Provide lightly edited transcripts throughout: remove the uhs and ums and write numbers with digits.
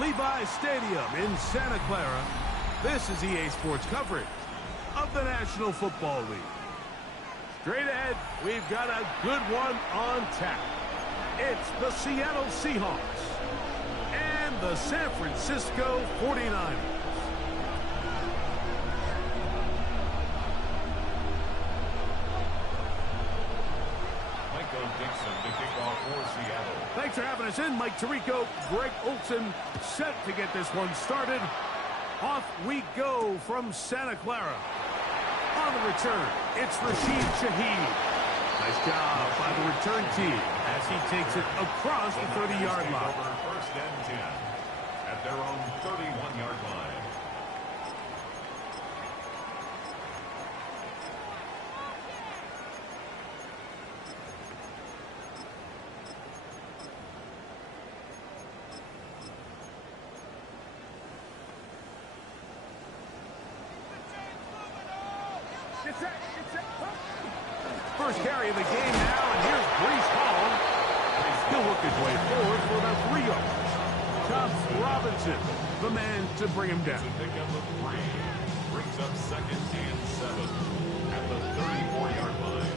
Levi Stadium in Santa Clara. This is EA Sports coverage of the National Football League. Straight ahead, we've got a good one on tap. It's the Seattle Seahawks and the San Francisco 49ers. Thanks for having us in. Mike Tirico, Greg Olson, set to get this one started. Off we go from Santa Clara. On the return, it's Rashid Shaheed. Nice job by the return team as he takes it across the 30-yard line. First and 10 at their own 31-yard line. First carry of the game now, and here's Breece Hall. He'll work his way forward for about 3 yards. Chubbs Robinson, the man to bring him down. Pick up a 3. Brings up 2nd and 7 at the 34-yard line.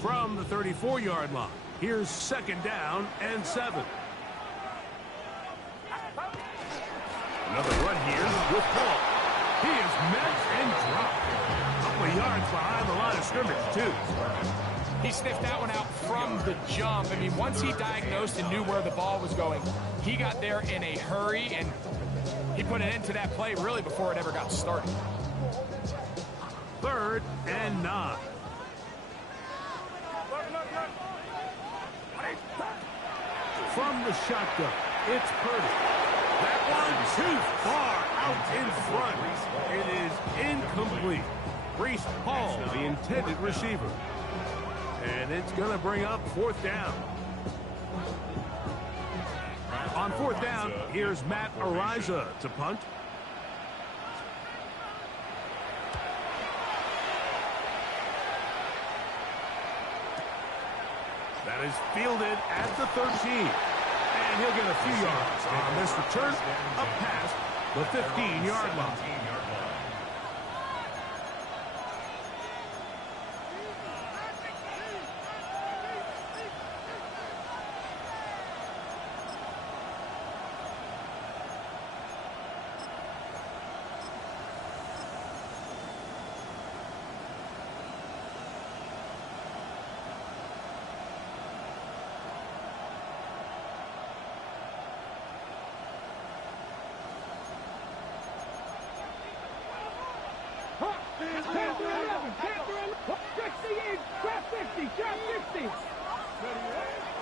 From the 34-yard line, here's 2nd down and 7. Another run here with Paul. He is met and dropped. A couple of yards behind the line of scrimmage, too. He sniffed that one out from the jump. I mean, once he diagnosed and knew where the ball was going, he got there in a hurry, and he put an end to that play really before it ever got started. 3rd and 9. From the shotgun, it's Purdy. That one too far out in front. It is incomplete. Breece Hall, the intended receiver. And it's going to bring up 4th down. On 4th down, here's Matt Araiza to punt. That is fielded at the 13. And he'll get a few yards on this return up past the 15-yard line.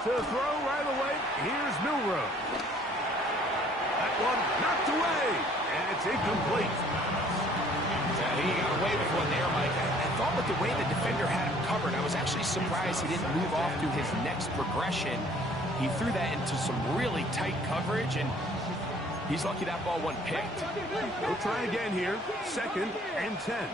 To throw right away, here's Milroe. That one knocked away, and it's incomplete. He got away with one there, Mike. I thought with the way the defender had him covered, I was actually surprised he didn't move off to his next progression. He threw that into some really tight coverage, and he's lucky that ball wasn't picked. We'll try again here. 2nd and 10.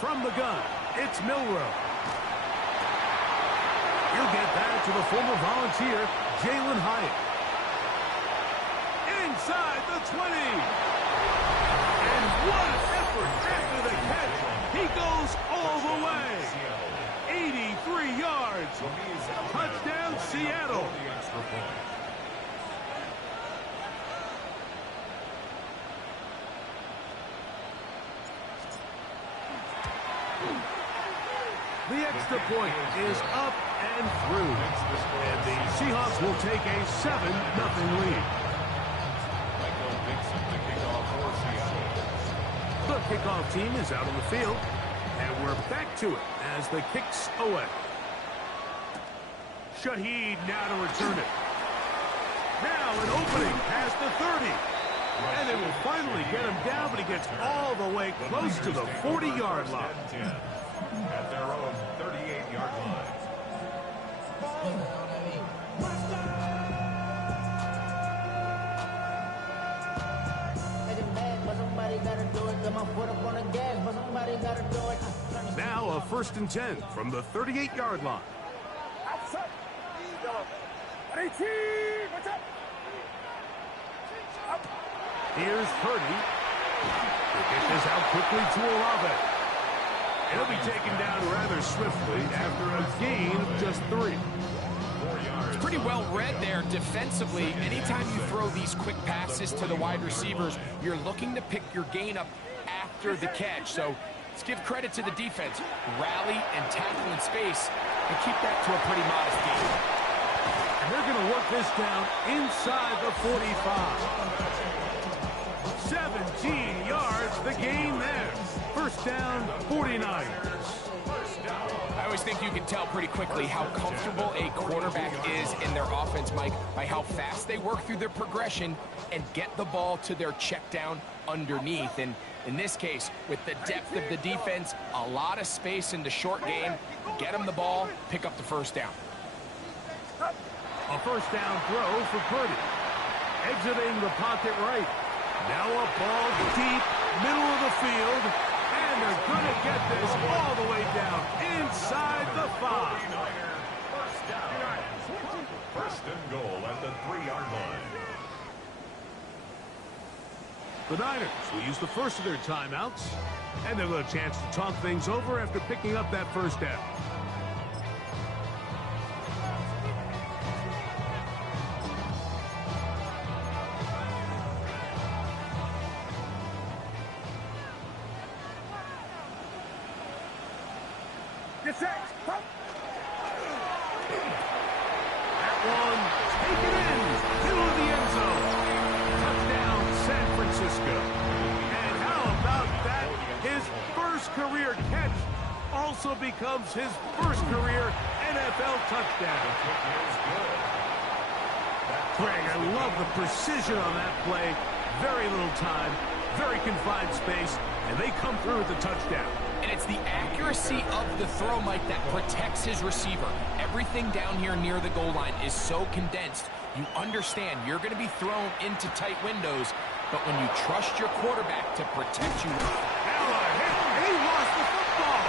From the gun, it's Milroe. He'll get that to the former Volunteer, Jalen Hyatt. Inside the 20. And what an effort after the catch. He goes all the way. 83 yards. Touchdown, Seattle. The extra point is up and through. And the Seahawks will take a 7-0 lead. The kickoff team is out on the field. And we're back to it as the kick's away. Shaheed now to return it. opening past the 30. And they will finally get him down, but he gets all the way close to the 40-yard line. At their own 38-yard line. Now a 1st and 10 from the 38-yard line. Here's Purdy. He'll get this out quickly to Olave. He'll be taken down rather swiftly after a gain of just 3. It's pretty well read there defensively. Anytime you throw these quick passes to the wide receivers, you're looking to pick your gain up after the catch. So let's give credit to the defense. Rally and tackle in space and keep that to a pretty modest gain. And they're going to work this down inside the 45. 17 yards, the gain there. 1st down, 49ers. I always think you can tell pretty quickly how comfortable a quarterback is in their offense, Mike, by how fast they work through their progression and get the ball to their check down underneath. And in this case, with the depth of the defense, a lot of space in the short game, get them the ball, pick up the 1st down. A 1st down throw for Purdy. Exiting the pocket right. Now a ball deep, middle of the field, and they're going to get this all the way down inside the 5. 1st and goal at the 3-yard line. The Niners will use the first of their timeouts, and they'll have a chance to talk things over after picking up that 1st down. That one taken in, middle of the end zone. Touchdown, San Francisco. And how about that? His 1st career catch also becomes his 1st career NFL touchdown. Greg, I love the precision on that play. Very little time, very confined space, and they come through with the touchdown. And it's the accuracy of the throw, Mike, that protects his receiver. Everything down here near the goal line is so condensed. You understand you're going to be thrown into tight windows, but when you trust your quarterback to protect you... Now a hit, and he lost the football.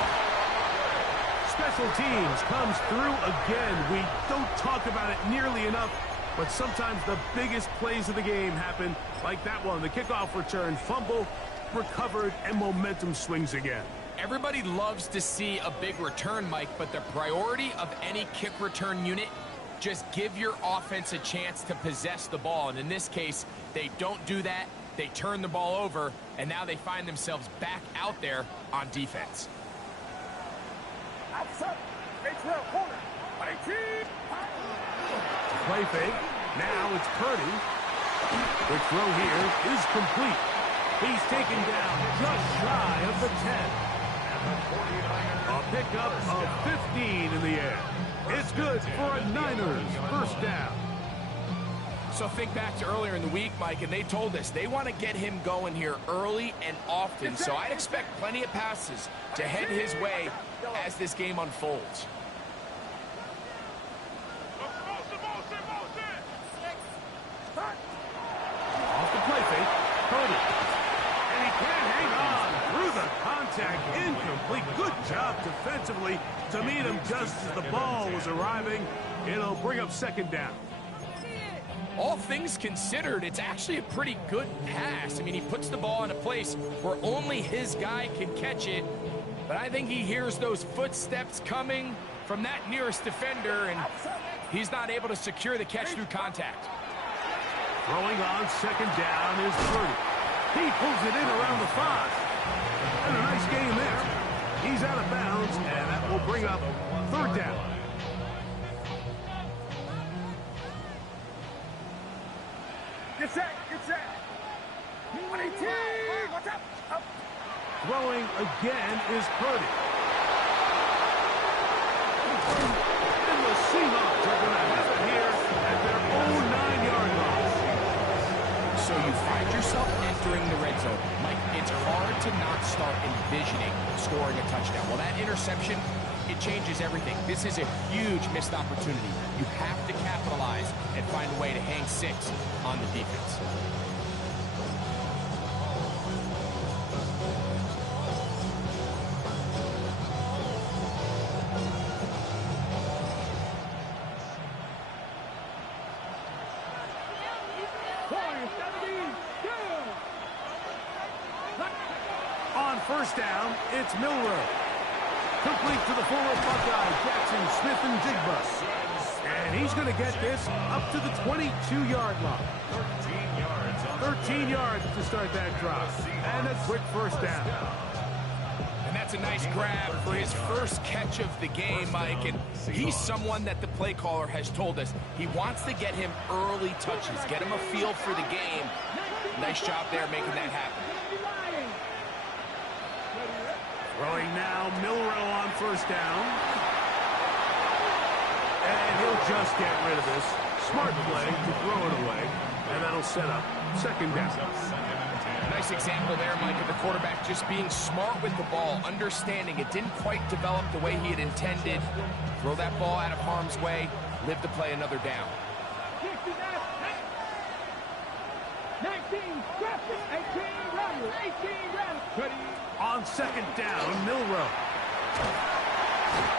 Special teams comes through again. We don't talk about it nearly enough, but sometimes the biggest plays of the game happen like that one. The kickoff return, fumble, recovered, and momentum swings again. Everybody loves to see a big return, Mike, but the priority of any kick return unit, just give your offense a chance to possess the ball. And in this case, they don't do that. They turn the ball over, and now they find themselves back out there on defense. Play fake. Now it's Purdy. The throw here is complete. He's taken down just shy of the 10. A pickup of 15 in the air. It's good for a Niners 1st down. So think back to earlier in the week, Mike, and they told us they want to get him going here early and often. So I'd expect plenty of passes to head his way as this game unfolds. Off the play fake, Purdy. And he can't hang on through the contact. Incomplete. Good job defensively to meet him just as the ball was arriving. It'll bring up 2nd down. All things considered, it's actually a pretty good pass. I mean, he puts the ball in a place where only his guy can catch it. But I think he hears those footsteps coming from that nearest defender, and he's not able to secure the catch through contact. Throwing on 2nd down is Purdy. He pulls it in around the 5. And a nice game there. He's out of bounds, and that will bring up 3rd down. Get set, get set. 118, what's up? Up. Throwing again is Purdy. And the Seahawks are going to have it here at their own 9-yard line. to not start envisioning scoring a touchdown. Well, that interception, it changes everything. This is a huge missed opportunity. You have to capitalize and find a way to hang 6 on the defense. On first down, it's Milroe. Complete to the former Buckeye, Jackson Smith-Njigba. And he's going to get this up to the 22-yard line. 13 yards to start that drive. And a quick first down. And that's a nice grab for his first catch of the game, Mike. And he's someone that the play caller has told us he wants to get him early touches, get him a feel for the game. Nice job there making that happen. Throwing now, Milroe on first down. And he'll just get rid of this. Smart play to throw it away. And that'll set up second down. Nice example there, Mike, of the quarterback just being smart with the ball, understanding it didn't quite develop the way he had intended. Throw that ball out of harm's way, live to play another down. 19, 18, run, 18, run. On second down, Milroe.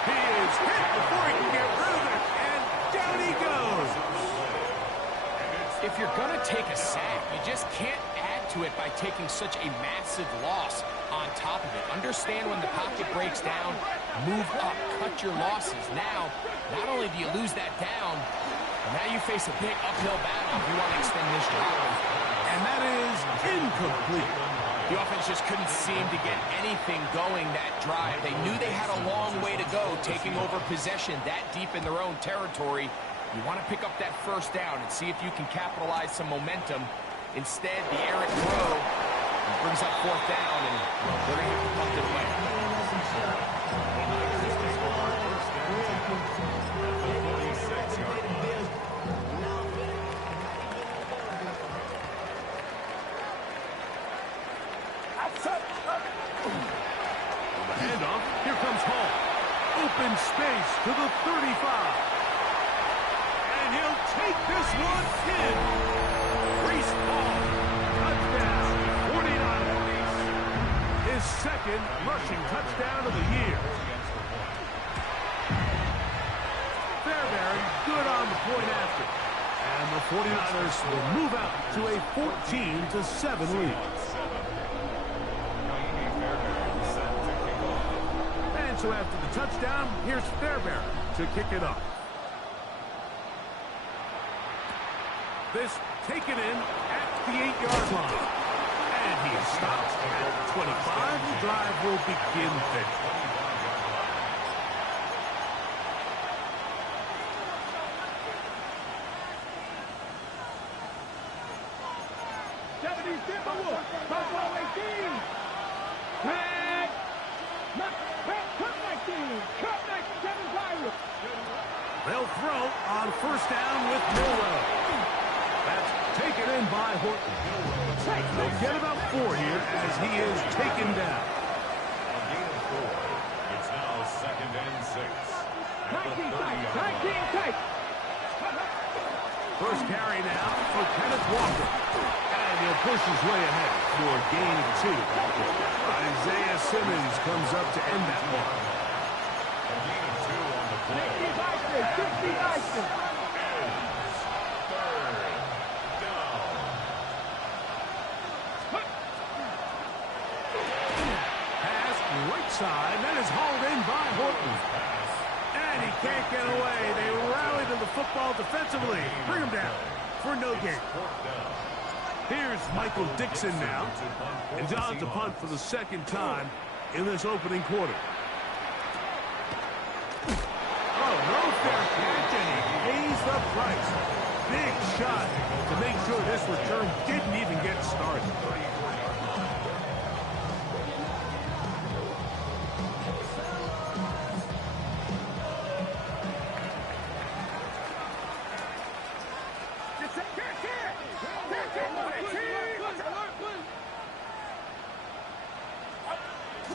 He is hit before he can get rid of it, and down he goes. If you're going to take a sack, you just can't add to it by taking such a massive loss on top of it. Understand when the pocket breaks down, move up, cut your losses. Now, not only do you lose that down, now you face a big uphill battle if you want to extend this drive. And that is incomplete. The offense just couldn't seem to get anything going that drive. They knew they had a long way to go, taking over possession that deep in their own territory. You want to pick up that first down and see if you can capitalize some momentum. Instead, the errant throw brings up fourth down, and they're going to have to punt it away. Handoff. Here comes Hall. Open space to the 35. And he'll take this one in. Breece Hall. Touchdown. 49ers. His second rushing touchdown of the year. Fairbairn good on the point after. And the 49ers will move out to a 14-7 lead. So after the touchdown, here's Fairbairn to kick it off. This taken in at the 8-yard line. And he is stopped at 25. The drive will begin there. They'll throw on first down with Milroe. That's taken in by Horton. They'll get about 4 here as he is taken down. A gain of 4. It's now 2nd and 6. 19 tight. First carry now for Kenneth Walker. And he'll push his way ahead for a gain of 2. Isaiah Simmons comes up to end that one. A gain of 2 on the play. 50 Dyson. Pass right side. That is hauled in by Horton. And he can't get away. They rally to the football defensively. Bring him down for no gain. Here's Michael Dixon now. And John to punt for the second time in this opening quarter. Oh, no fair catch, and he pays the price. Big shot to make sure this return didn't even get started.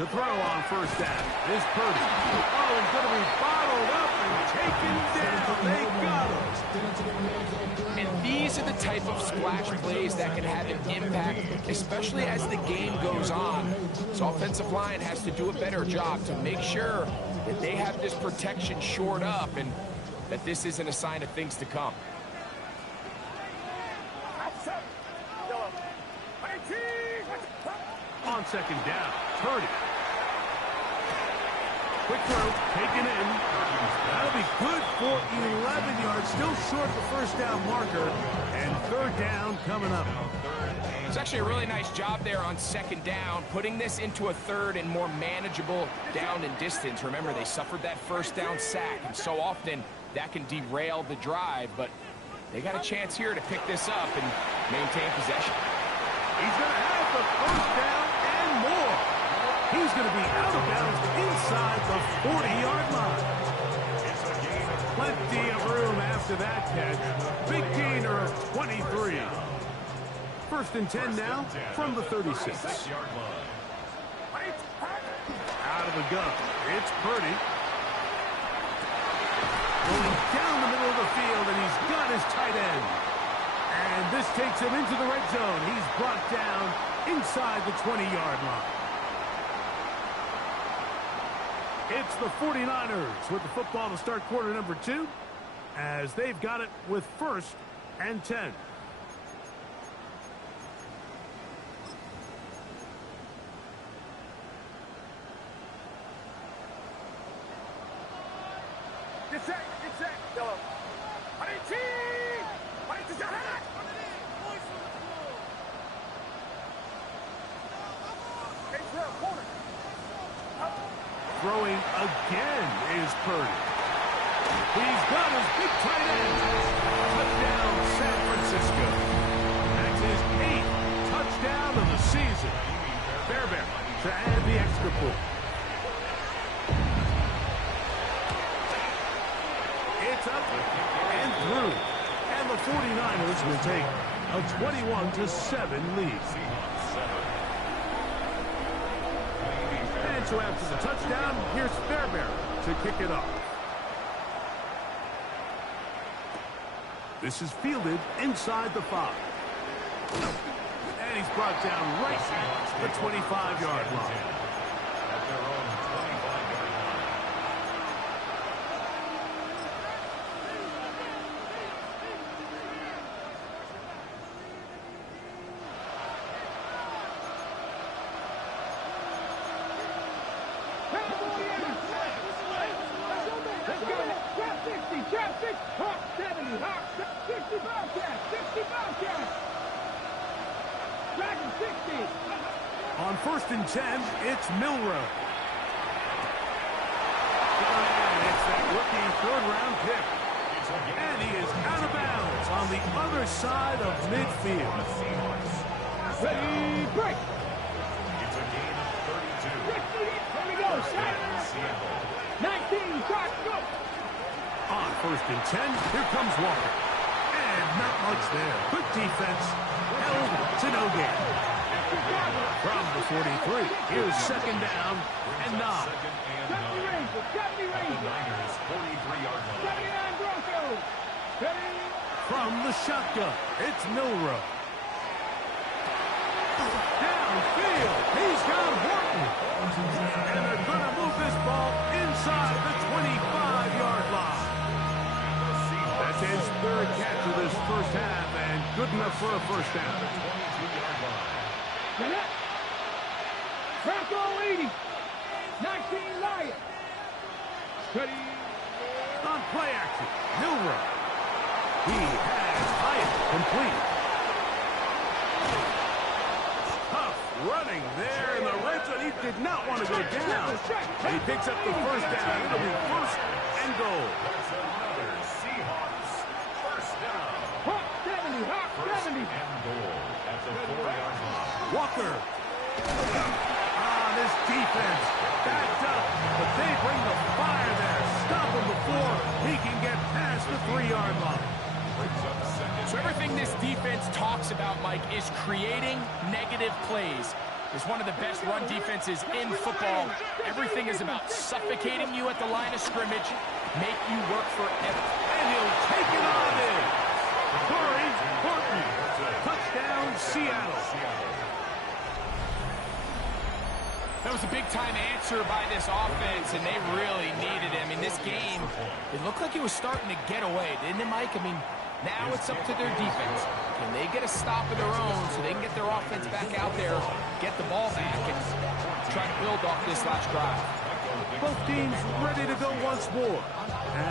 To throw on first down is Purdy. Oh, he's going to be bottled up and taken down. They got him. And these are the type of splash plays that can have an impact, especially as the game goes on. So offensive line has to do a better job to make sure that they have this protection shored up and that this isn't a sign of things to come. On second down, Purdy. Quick throw, taken in. That'll be good for 11 yards. Still short of the first down marker. And third down coming up. It's actually a really nice job there on second down, putting this into a third and more manageable down and distance. Remember, they suffered that first down sack, and so often that can derail the drive, but they got a chance here to pick this up and maintain possession. He's going to have the first down and more. He's going to be out of bounds inside the 40-yard line. Plenty of room after that catch. Big gainer of 23. First and 10 now from the 36. Out of the gun. It's Purdy. Going down the middle of the field, and he's got his tight end. And this takes him into the red zone. He's brought down inside the 20-yard line. It's the 49ers with the football to start quarter number 2, as they've got it with first and 10. Get set, Dylan. Throwing again is Purdy. He's got his big tight end. Touchdown, San Francisco. That's his 8th touchdown of the season. Fairbairn to add the extra point. It's up and through. And the 49ers will take a 21-7 lead. And so after the touchdown, here's Fairbairn to kick it off. This is fielded inside the 5. And he's brought down right at the 25-yard line. At their own 25-yard line. On first and 10, it's Milroe. And it's that rookie third-round pick. And he is out of bounds on the other side of midfield. Ready, break. It's a gain of 32. Here we go, set. 19, start, go. On first and 10, here comes Walker. And not much there. Good defense. Held to no gain. From the 43, here's second down and 9. At the Niners' 43-yard line. From the shotgun, it's Milroe. Downfield, he's got Horton. And they're going to move this ball inside the 25-yard line. That's his 3rd catch of this first half, and good enough for a first down. 22-yard line. Bronco 80. 19 Lions. Ready. On play action, Milroe. He has Hyatt complete. Tough running there in the red zone. He did not want to go down. He picks up the first down. It'll be first and goal. That's another Seahawks first down. Hawk 70. Hawk First 70. and goal at the 4-yard line. Walker. This defense backed up, but they bring the fire there. Stop him before he can get past the 3-yard line. Brings up second. So everything this defense talks about, Mike, is creating negative plays. is one of the best run defenses in football. Everything is about suffocating you at the line of scrimmage, make you work forever. And he'll take it on in. Corey Horton. Touchdown, Seattle. That was a big-time answer by this offense, and they really needed it. I mean, this game, it looked like it was starting to get away, didn't it, Mike? I mean, now it's up to their defense. Can they get a stop of their own so they can get their offense back out there, get the ball back, and try to build off this last drive? Both teams ready to go once more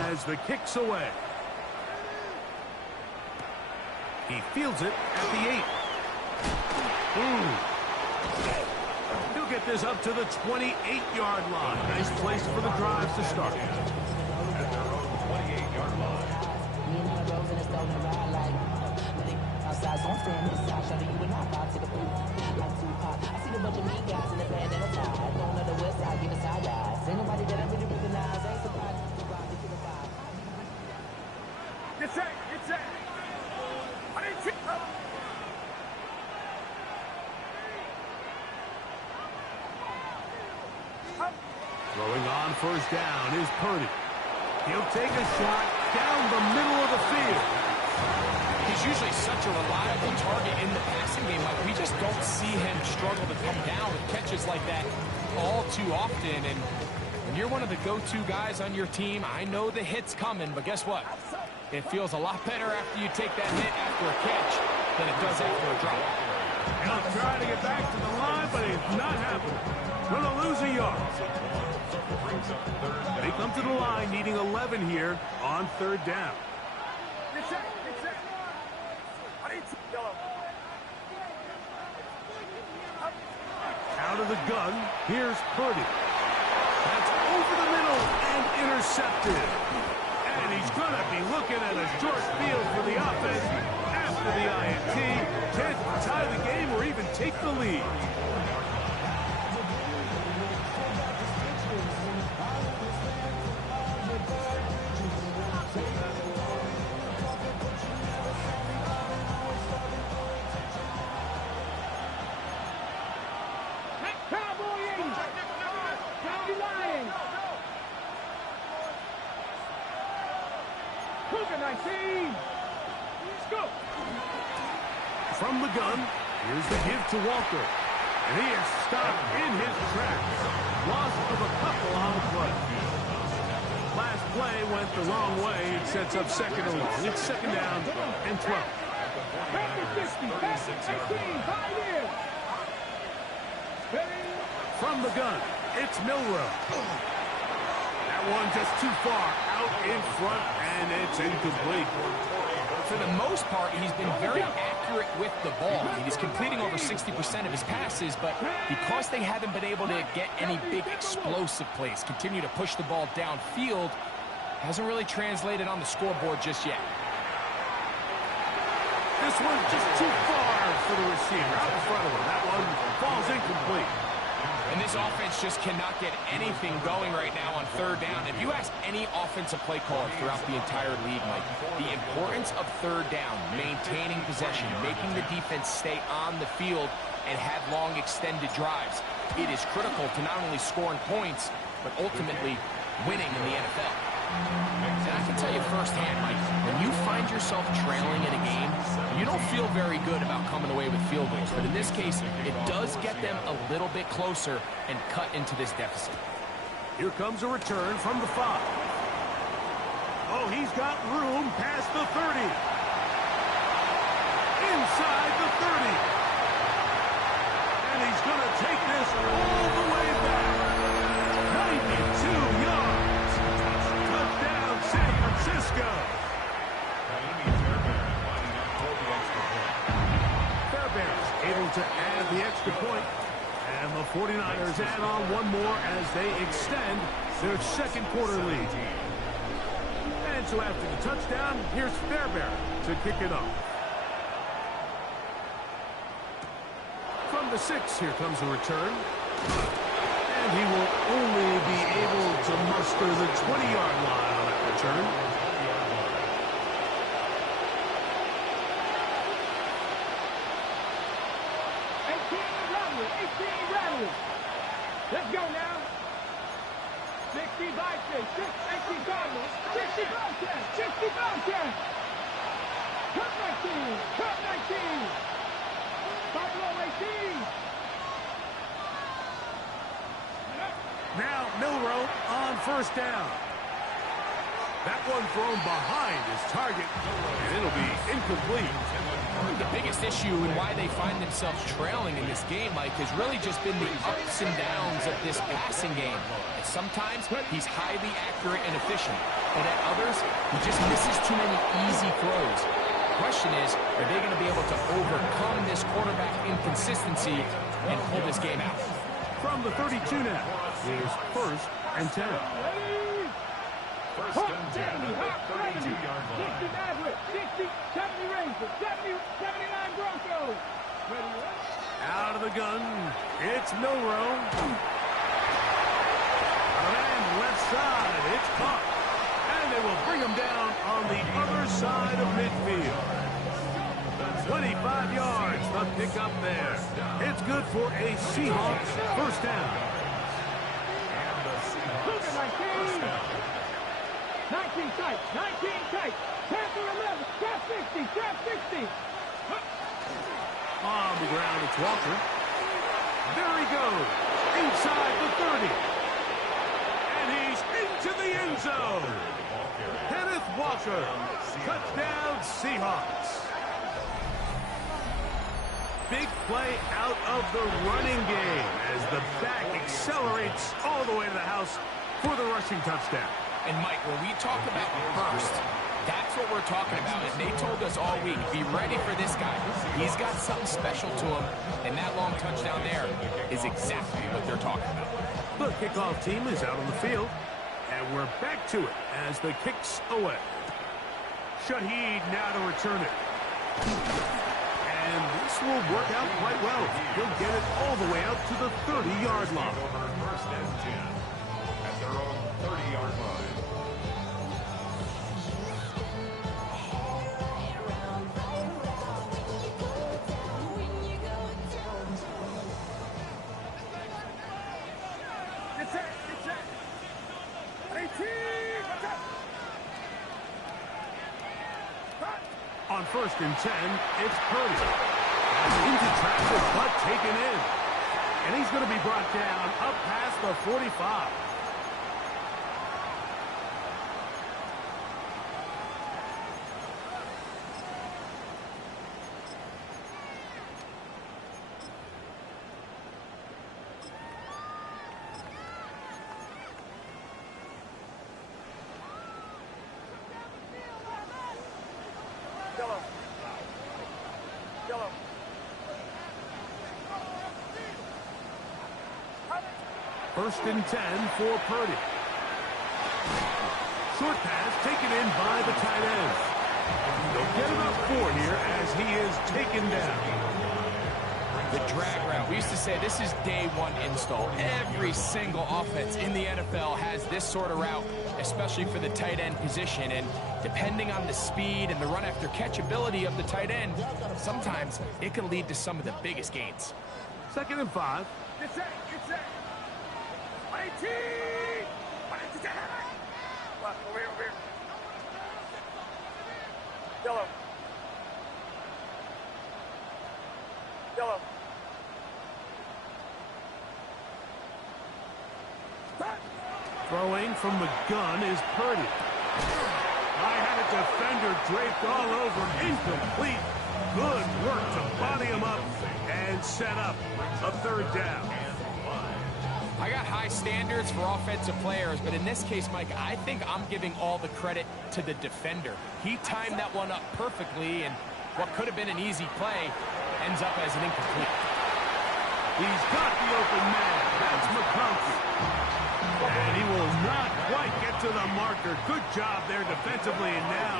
as the kick's away. He fields it at the 8. He'll get this up to the 28-yard line. Nice place for the drives to start. At their own 28-yard line. Get set, get set. Throwing on first down is Purdy. He'll take a shot down the middle of the field. He's usually such a reliable target in the passing game. Like, we just don't see him struggle to come down with catches like that all too often. And when you're one of the go-to guys on your team, I know the hit's coming, but guess what? It feels a lot better after you take that hit after a catch than it does after a drop. He'll try to get back to the line, but it's not happening. Gonna lose a yard. They come to the line needing 11 here on third down. Get set, get set. Out of the gun, here's Purdy. That's over the middle and intercepted. And he's going to be looking at a short field for the offense after the INT. Can't tie the game or even take the lead. From the gun, here's the give to Walker. And he is stopped in his tracks. Loss of a couple on the play. Last play went the wrong way. It sets up second and long. It's second down and 12. From the gun, it's Milroe. That one just too far out in front, and it's incomplete. For the most part, he's been very accurate with the ball. I mean, he's completing over 60% of his passes, but because they haven't been able to get any big explosive plays, continue to push the ball downfield, hasn't really translated on the scoreboard just yet. This one's just too far for the receiver out in front of him. That one falls incomplete. And this offense just cannot get anything going right now on third down. If you ask any offensive play caller throughout the entire league, Mike, the importance of third down, maintaining possession, making the defense stay on the field and have long extended drives, it is critical to not only scoring points, but ultimately winning in the NFL. And I can tell you firsthand, Mike, when you find yourself trailing in a game, you don't feel very good about coming away with field goals. But in this case, it does get them a little bit closer and cut into this deficit. Here comes a return from the 5. Oh, he's got room past the 30. Inside the 30. And he's going to take this all the way back. 92 yards. Touchdown, San Francisco. Fairbairn able to add the extra point. And the 49ers add on one more as they extend their second quarter lead. And so after the touchdown, here's Fairbairn to kick it off. From the 6, here comes the return. And he will only be able to muster the 20-yard line on that return. Rattler. 18, Rattler. Let's go now. 60 Vikings. 60 Cardinals. 60 Bobcats. 60 Bobcats. Cut 19. Cut 19. Buffalo 18. Now Milroe on first down. That one thrown behind his target, and it'll be incomplete. The biggest issue and why they find themselves trailing in this game, Mike, has really just been the ups and downs of this passing game. And sometimes he's highly accurate and efficient, but at others, he just misses too many easy throws. The question is, are they going to be able to overcome this quarterback inconsistency and pull this game out? From the 32 now, here's first and 10. First and 10 at the 32-yard line. 60 Maverick, 60, 70 Rangers, 70, 79 Broncos. Ready, Out of the gun, it's Milroe. And left side, it's caught. And they will bring him down on the other side of midfield. 25 yards, the pickup there. It's good for a Seahawks first down. Cougar 19. 19 tight, 19 tight. Panther 11, trap 60, trap 60. On the ground, it's Walker. There he goes, inside the 30. And he's into the end zone. Kenneth Walker, touchdown Seahawks. Big play out of the running game as the back accelerates all the way to the house for the rushing touchdown. And, Mike, when we talk about burst, that's what we're talking about. And they told us all week, be ready for this guy. He's got something special to him, and that long touchdown there is exactly what they're talking about. The kickoff team is out on the field, and we're back to it as the kick's away. Shaheed now to return it. And this will work out quite well. He'll get it all the way out to the 30-yard line. First and 10 at their own 30-yard line. Get set, get set. 18, what's up? On first and 10, it's Purdy. Into traffic, but taken in. And he's going to be brought down up past the 45. First and 10 for Purdy. Short pass taken in by the tight end. They'll get about 4 here as he is taken down. The drag route. We used to say this is day one install. Every single offense in the NFL has this sort of route, especially for the tight end position. And depending on the speed and the run after catch ability of the tight end, sometimes it can lead to some of the biggest gains. Second and 5. Get set, get set. 18! Over here, over here. Yellow. Yellow. Throwing from the gun is Purdy. I had a defender draped all over him. Incomplete. Good work to body him up and set up a third down. I got high standards for offensive players, but in this case, Mike, I think I'm giving all the credit to the defender. He timed that one up perfectly, and what could have been an easy play ends up as an incomplete. He's got the open man. That's McConkey. And he will not quite get to the marker. Good job there defensively, and now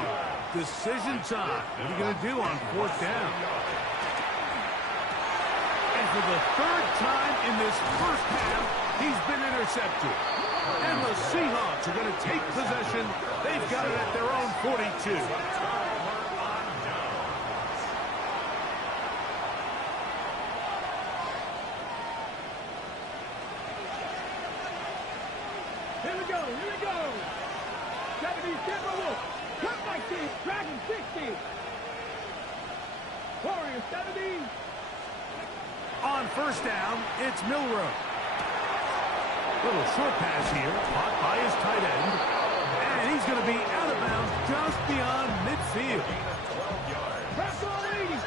decision time. What are you going to do on fourth down? And for the third time in this first half, he's been intercepted. And the Seahawks are going to take possession. They've got it at their own 42. go, here we go. 70 Timberwolves. Cut 19, Dragon 60. Warriors 70. On first down, it's Milroe. Little short pass here, caught by his tight end. And he's going to be out of bounds just beyond midfield. Press on 80.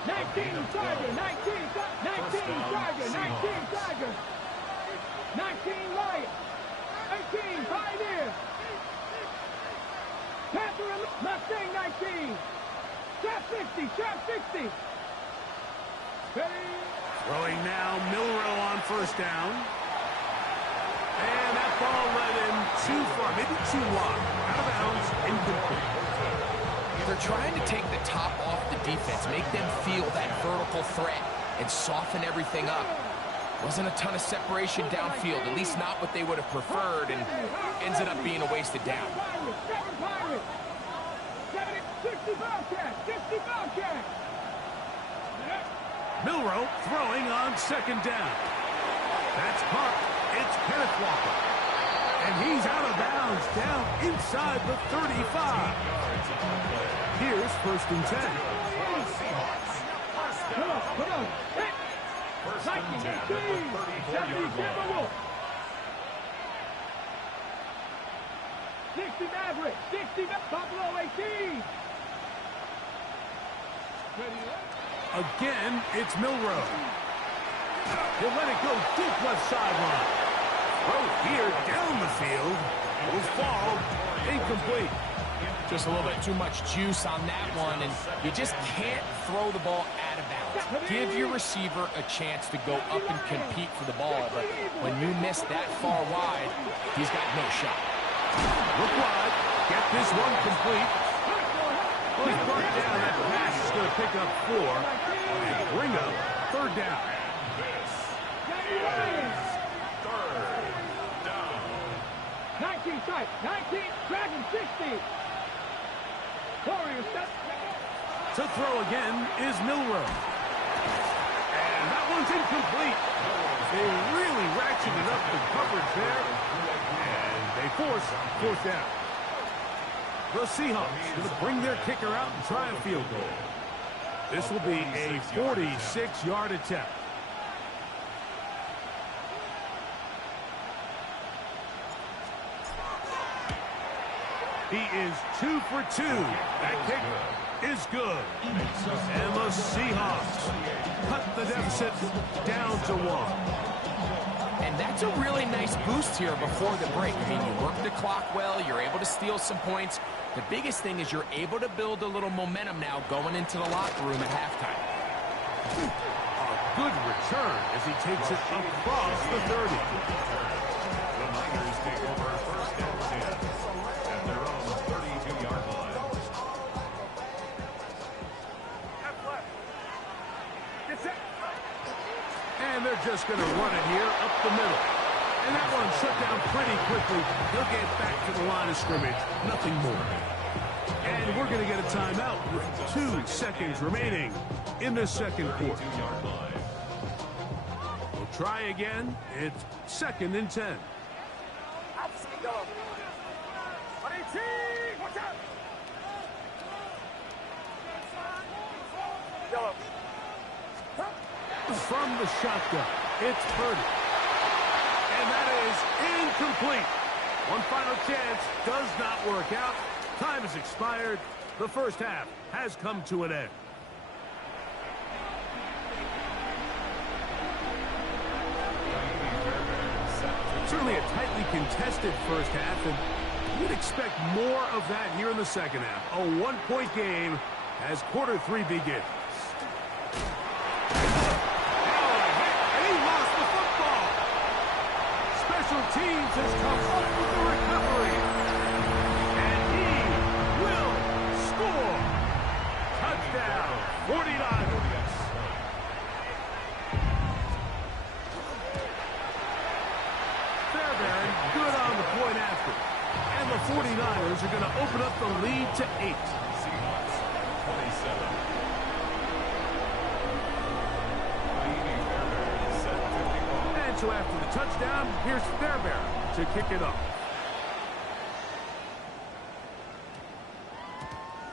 19 Tiger, 19 Tiger, 19 Tiger. 19 Lion. 18 Pioneer. Panther and Mustang 19. Trap 60, trap 60. Ready? Throwing now, Milroe on first down. And that ball led him too far, maybe too wide. Out of bounds, incomplete. They're trying to take the top off the defense, make them feel that vertical threat, and soften everything up. Wasn't a ton of separation downfield, at least not what they would have preferred, and ends up being a wasted down. 7 Pirates. 60 Bobcat, 60 Bobcat. Milroe throwing on second down. That's caught. It's Kenneth Walker. And he's out of bounds down inside the 35. Here's first and 10. Come on. Hit. 19, 70 Timberwolves. 60 Maverick, 60 Buffalo 18. Again, it's Milroe. He'll let it go deep left sideline. Throw here down the field. Will fall. Incomplete. Just a little bit too much juice on that one, and you just can't throw the ball out of bounds. Give your receiver a chance to go up and compete for the ball, but when you miss that far wide, he's got no shot. Look wide. Get this one complete. Well, he's brought down. That pass is going to pick up 4 and bring up third down. Third down. 19 tight, 19, Dragon 60. Warriors set. To throw again is Milroe. And that one's incomplete. They really ratcheted up the coverage there. And they force fourth down. The Seahawks going to bring their kicker out and try a field goal. This will be a 46-yard attempt. He is 2 for 2. That kick is good. And the Seahawks cut the deficit down to 1. And that's a really nice boost here before the break. I mean, you work the clock well, you're able to steal some points. The biggest thing is you're able to build a little momentum now going into the locker room at halftime. A good return as he takes it across the 30. The Niners take over first and 10 at their own 32-yard line. And they're just going to run it here up the middle. And that one shut down pretty quickly. He'll get back to the line of scrimmage. Nothing more. And we're going to get a timeout with 2 seconds remaining in the second quarter. We'll try again. It's second and 10. From the shotgun, it's Purdy. And that is incomplete. One final chance does not work out. Time has expired. The first half has come to an end. Certainly a tightly contested first half, and you'd expect more of that here in the second half. A one-point game as quarter 3 begins. Teams has come up with the recovery. And he will score. Touchdown, 49ers. Fairbairn good on the point after. And the 49ers are going to open up the lead to 8. Seahawks 27. So after the touchdown, here's Fairbairn to kick it off.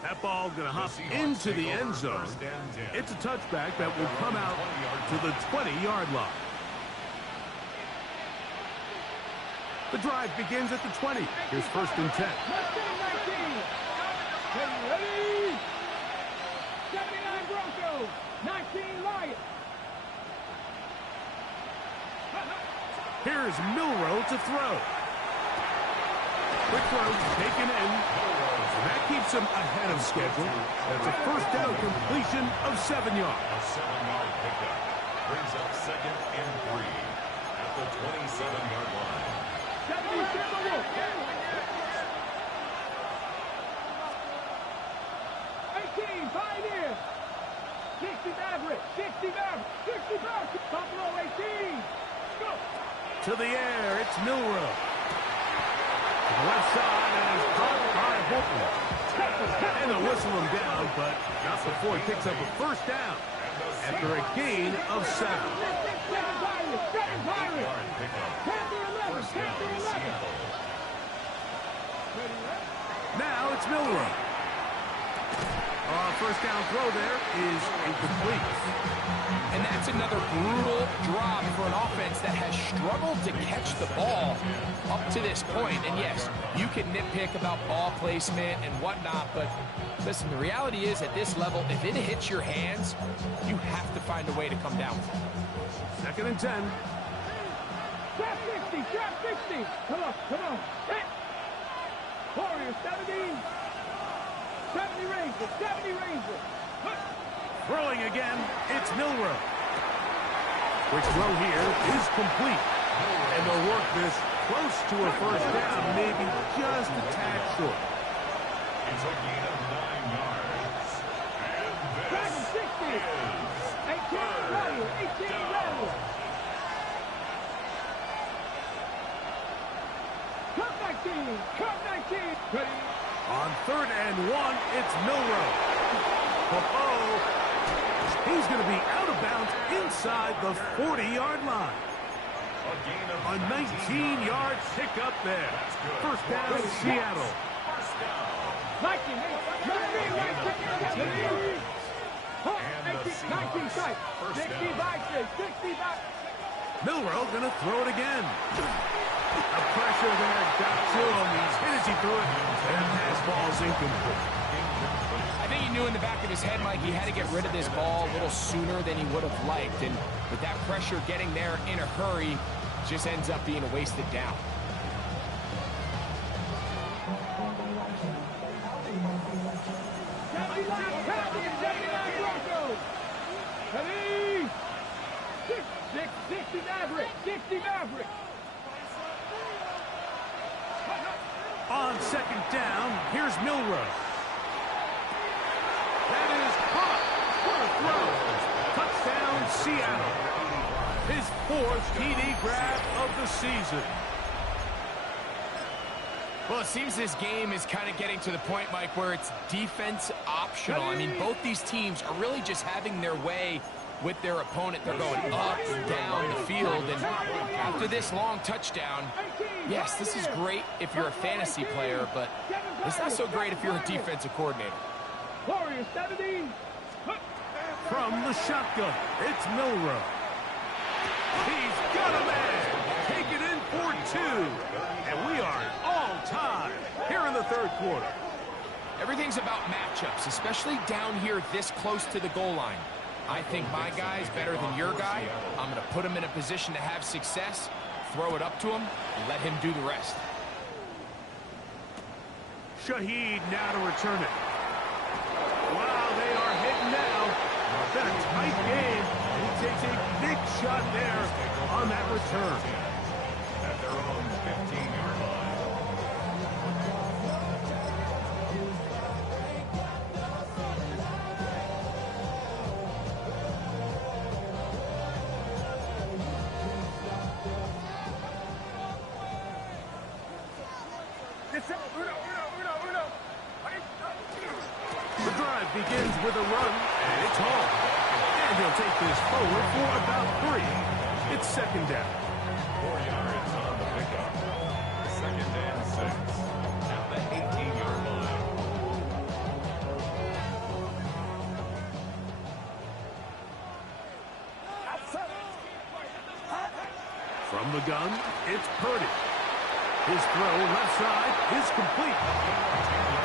That ball going to hop into the end zone. It's a touchback that will come out to the 20-yard line. The drive begins at the 20. Here's 1st and 10. 19. Ready? 79 Broncos. 19 Lions. Here's Milroe to throw. Quick throw taken in. That keeps him ahead of schedule. That's a 1st down completion of 7 yards. A 7-yard pickup brings up 2nd and 3 at the 27-yard line. 77 Wolf. 18 Pioneers. 60 Maverick. 60 Maverick. 60 Maverick. Buffalo 18. Go. To the air, it's Milroe. To the left side, and it's caught by Holton. And they'll whistle him down, but not before he picks up a 1st down after a gain of 7. Now it's Milroe. 1st down throw there is incomplete. And that's another brutal drop for an offense that has struggled to catch the ball up to this point. And yes, you can nitpick about ball placement and whatnot, but listen, the reality is at this level, if it hits your hands, you have to find a way to come down. 2nd and 10. Trap 60, trap 60. Come on. Hit. Warriors 70. 70 Rangers, 70 Rangers. Throwing again, it's Milroe. Quick throw here is complete. And they'll work this close to a 1st down, maybe just a tad short. It's a gain of 9 yards. And Dragon 60. 18 ready, 18 ready. Cut 19. Ready. On 3rd and 1, it's Milroe. He's going to be out of bounds inside the 40-yard line. A 19-yard pickup there. 1st down, Seattle. 19 sight. 65. Milroe going to throw it again. The pressure there got to him. He's hit as he threw it. And pass ball's incomplete. I think he knew in the back of his head, Mike, he had to get rid of this ball a little sooner than he would have liked. And with that pressure getting there in a hurry, it just ends up being a wasted down. Ready? 60 Maverick. 60 Maverick. On 2nd down, here's Milroe. That is caught. What a throw. Touchdown, Seattle. His 4th TD grab of the season. Well, it seems this game is kind of getting to the point, Mike, where it's defense optional. I mean, both these teams are really just having their way with their opponent. They're going up and down the field, and after this long touchdown, yes, this is great if you're a fantasy player, but it's not so great if you're a defensive coordinator. Warriors 70. From the shotgun, it's Milroe. He's got a man. Take it in for 2. And we are all tied here in the 3rd quarter. Everything's about matchups, especially down here this close to the goal line. I think my guy's better than your guy. I'm going to put him in a position to have success, throw it up to him, and let him do the rest. Shaheed now to return it. Wow, they are hitting now. Been a tight game. And he takes a big shot there on that return. at their own 15-yard line. The drive begins with a run, and it's home. And he'll take this forward for about 3. It's 2nd down. 4 yards on the pickup. 2nd and 6 at the 18-yard line. From the gun, it's Purdy. His throw left side is complete.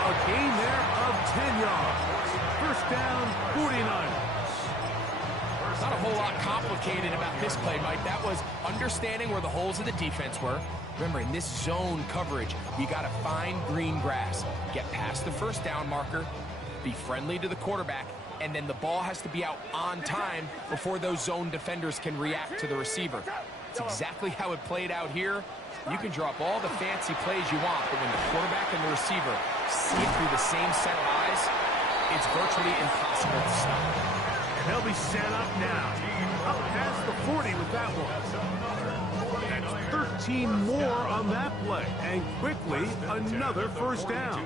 A gain there of 10 yards. First down, 49ers. Not a whole lot complicated about this play, Mike. That was understanding where the holes of the defense were. Remember, in this zone coverage, you got to find green grass. Get past the first down marker, be friendly to the quarterback, and then the ball has to be out on time before those zone defenders can react to the receiver. It's exactly how it played out here. You can draw up all the fancy plays you want, but when the quarterback and the receiver see it through the same set of eyes, it's virtually impossible to stop. And they'll be set up now. Up past the 40 with that one. That's 13 more on that play. And quickly, another first down.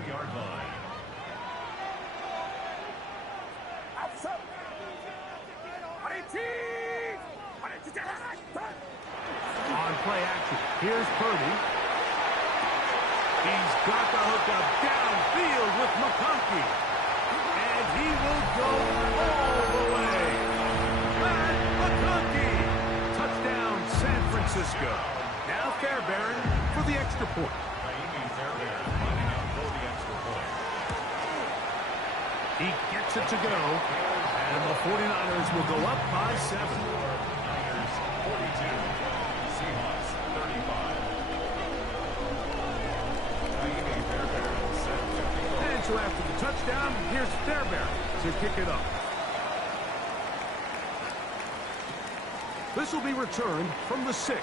On play action, here's Purdy. He's got the hook up downfield with McConkey. And he will go all the way. Matt McConkey. Touchdown, San Francisco. Now Fairbairn for the extra point. He gets it to go. And the 49ers will go up by 7. Niners 42. Seahawks 35. And so after the touchdown, here's Fairbairn to kick it up. This will be returned from the 6.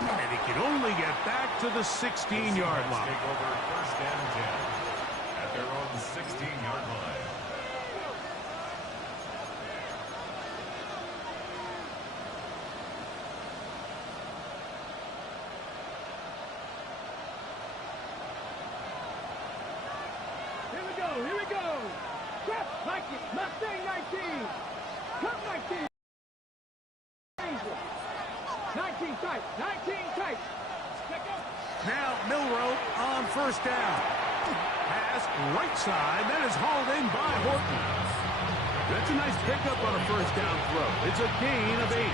And he can only get back to the 16-yard line. Take over 1st and 10 at their own 16-yard line. Here we go. Cut like it. Mustang 19. Cut 19. 19 tight. 19 tight. Now Milroe on first down. Pass right side. That is hauled in by Horton. That's a nice pickup on a first down throw. It's a gain of 8.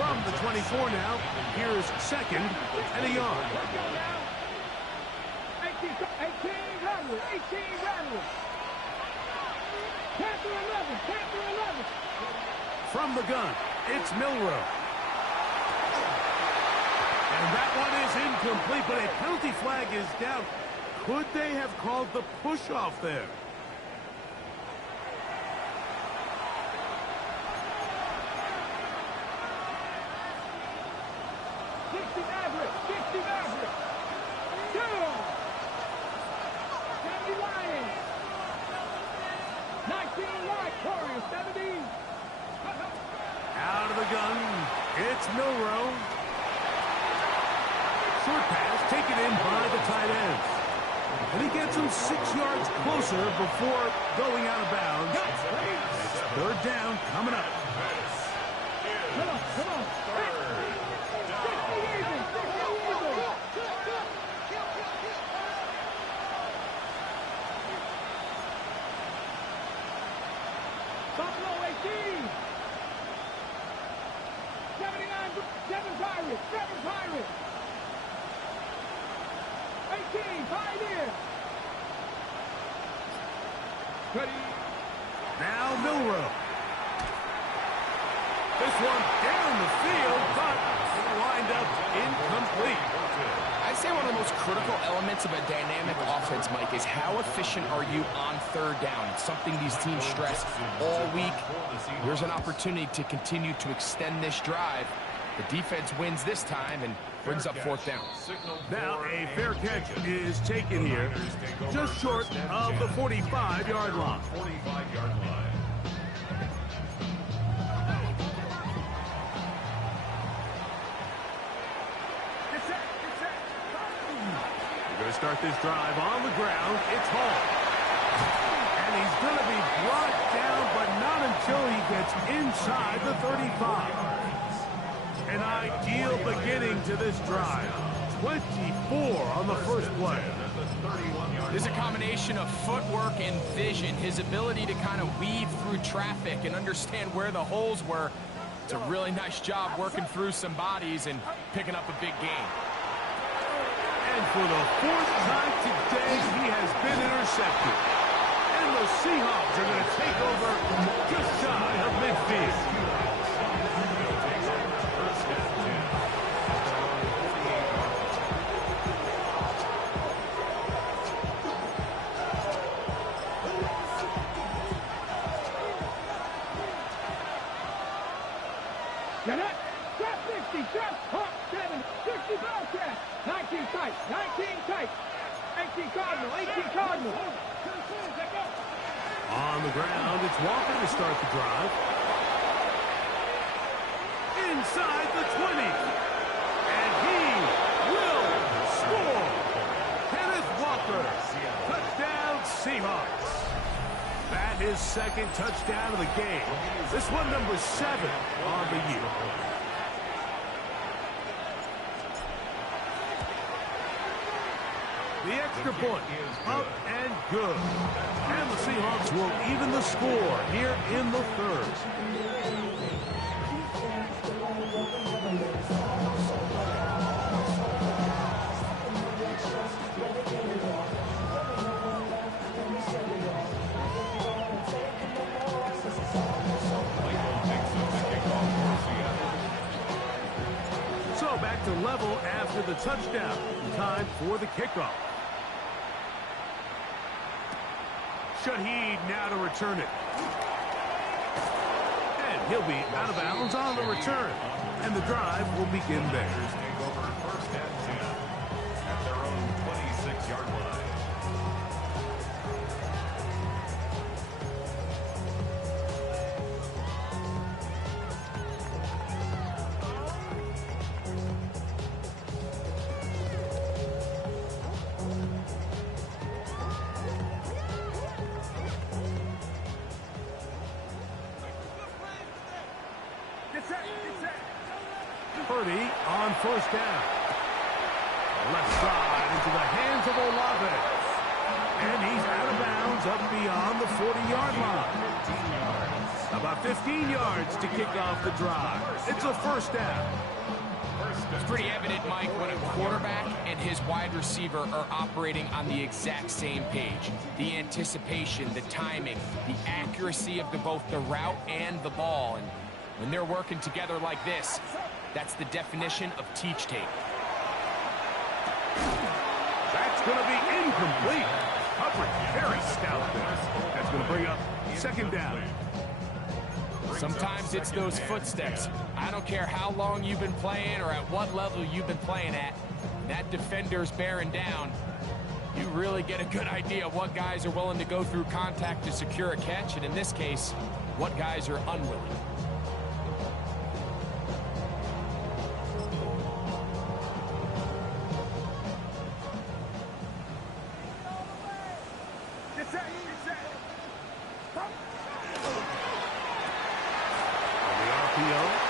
From the 24 now, here's 2nd and a yard. 18 Radler. 18 Radler. Panther 11. Panther 11. From the gun, it's Milroe. And that one is incomplete, but a penalty flag is down. Could they have called the push-off there? Out of the gun, it's Milroe. Short pass taken in by the tight end. And he gets him 6 yards closer before going out of bounds. It's 3rd down coming up. Come on. Buffalo 18. 7 Pirates. 18, Pioneer. Ready. Now Milroe. This one down the field, but lined up incomplete. I'd say one of the most critical elements of a dynamic offense, Mike, is how efficient are you on 3rd down. It's something these teams stress all week. Here's an opportunity to continue to extend this drive. The defense wins this time and brings up 4th down. Now a fair catch is taken here, just short of the 45-yard line. 45-yard line. We're going to start this drive on the ground. It's Hall. And he's going to be brought down, but not until he gets inside the 35. An ideal beginning to this drive. 24 on the first play. There's a combination of footwork and vision. His ability to kind of weave through traffic and understand where the holes were. It's a really nice job working through some bodies and picking up a big gain. And for the fourth time today, he has been intercepted. And the Seahawks are going to take over just shy of midfield. Get it. Trap 60. Trap. Hawk 7. 60 Bobcat. 19 tight. 19 tight. 18 Cardinal. 18 Cardinal. On the ground, it's Walker to start the drive. Inside the 20. And he will score. Kenneth Walker. Touchdown, Seahawks. That is second touchdown of the game. This one number 7 on the year. The extra point up and good. And the Seahawks will even the score here in the third. So back to level after the touchdown. Time for the kickoff. Shaheed now to return it. And he'll be out of bounds on the return. And the drive will begin there. Take over first and 10 at their own 26-yard line. Purdy on first down. Left side into the hands of Olave. And he's out of bounds up beyond the 40-yard line. About 15 yards to kick off the drive. It's a first down. It's pretty evident, Mike, when a quarterback and his wide receiver are operating on the exact same page. The anticipation, the timing, the accuracy of both the route and the ball. And when they're working together like this, that's the definition of teach tape. That's going to be incomplete. Coverage very stout there. That's going to bring up second down. Sometimes it's those footsteps. I don't care how long you've been playing or at what level you've been playing at. That defender's bearing down. You really get a good idea of what guys are willing to go through contact to secure a catch, and in this case, what guys are unwilling.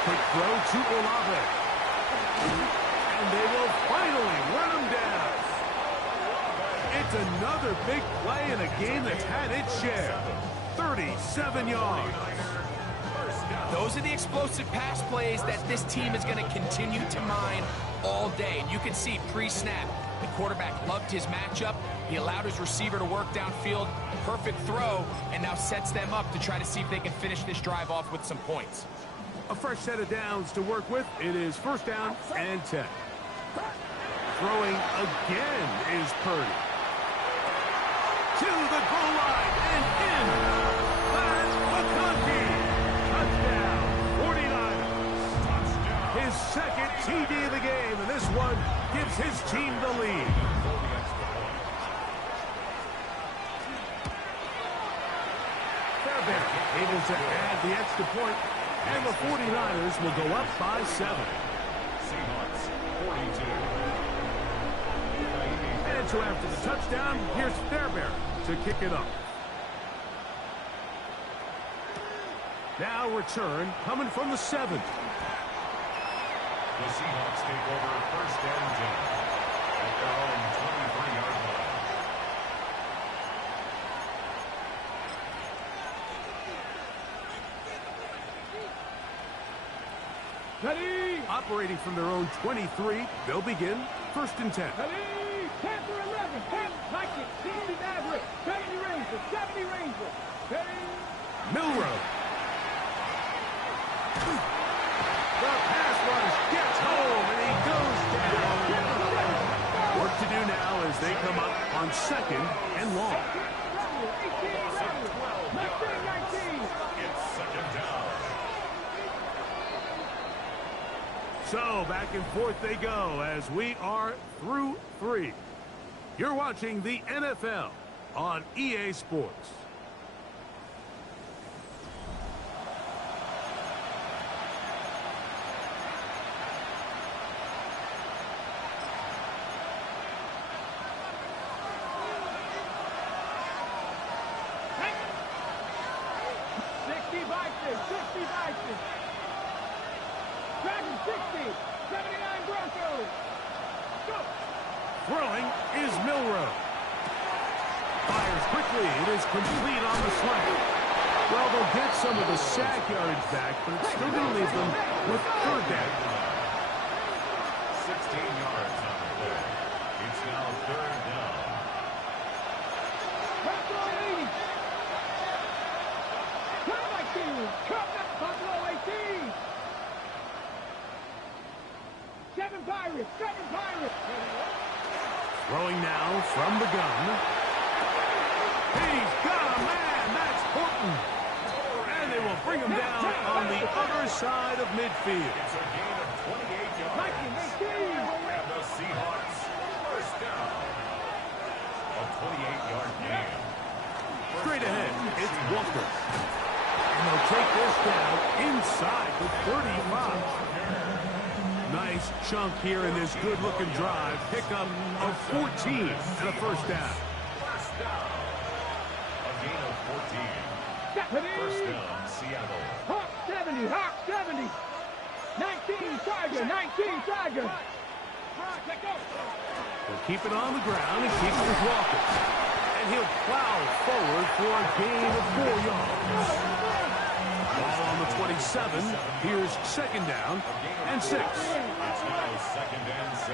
Quick throw to Olave. And they will finally run him down. It's another big play in a game that's had its share. 37 yards. Those are the explosive pass plays that this team is going to continue to mine all day. And you can see pre-snap, the quarterback loved his matchup. He allowed his receiver to work downfield. Perfect throw, and now sets them up to try to see if they can finish this drive off with some points. A fresh set of downs to work with. It is first down and 10. Throwing again is Purdy. To the goal line and in. That's McConkey. Touchdown, 49ers. His second TD of the game, and this one gives his team the lead. Fairbairn able to add the extra point. And the 49ers will go up by 7. Seahawks 42. And so after the touchdown, here's Fairbairn to kick it up. Now return coming from the 7. The Seahawks take over first and 10 at their own 23-yard line. Ready. Operating from their own 23, they'll begin first and 10. Ready. Panther 11. Nike. 60 Maverick. 70 Ranger. 70 Ranger. Ready. Milrow. The pass rush gets home, and he goes down. Work to do now as they come up on second and long. 18, It's second down. So back and forth they go as we are through 3. You're watching the NFL on EA Sports. Dragon 60, 79 Broncos. Go. Throwing is Milrow. Fires quickly. It is complete on the slant. Well, they'll get some of the sack yardage back, but it's still going to leave them with third down. 16 yards on the play. It's now third down. Buffalo 80. Come like King. Come up, Buffalo 18. 7 Pirates. 7 Pirates. Throwing now from the gun. He's got a man. That's Horton. And they will bring him down on the other side of midfield. It's a gain of 28 yards. Mikey, 18. And the Seahawks first down. A 28-yard gain. Straight ahead, it's Walker. And they'll take this down inside the 35. Nice chunk here in this good-looking drive. Pickup of 14 and a first down. First down. A gain of 14. First down, Seattle. Hawk 70. Hawk 70. 19 Tiger. 19 Tiger. They'll keep it on the ground and keep it with Walker. And he'll plow forward for a gain of 4 yards. Ball on the 27. Here's second down and 6. It's now second and 6.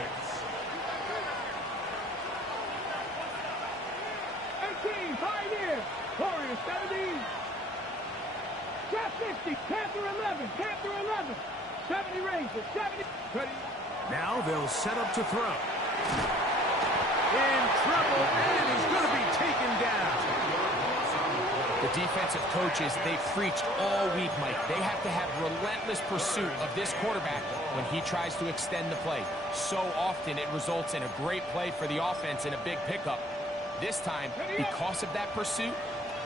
18 Pioneer. Warrior 70. Cat 50. Panther 11. Panther 11. 70 Ranger. 70. Ready. Now they'll set up to throw. In trouble, and he's going to be taken down. The defensive coaches, they've preached all week, Mike. They have to have relentless pursuit of this quarterback when he tries to extend the play. So often it results in a great play for the offense and a big pickup. This time, because of that pursuit,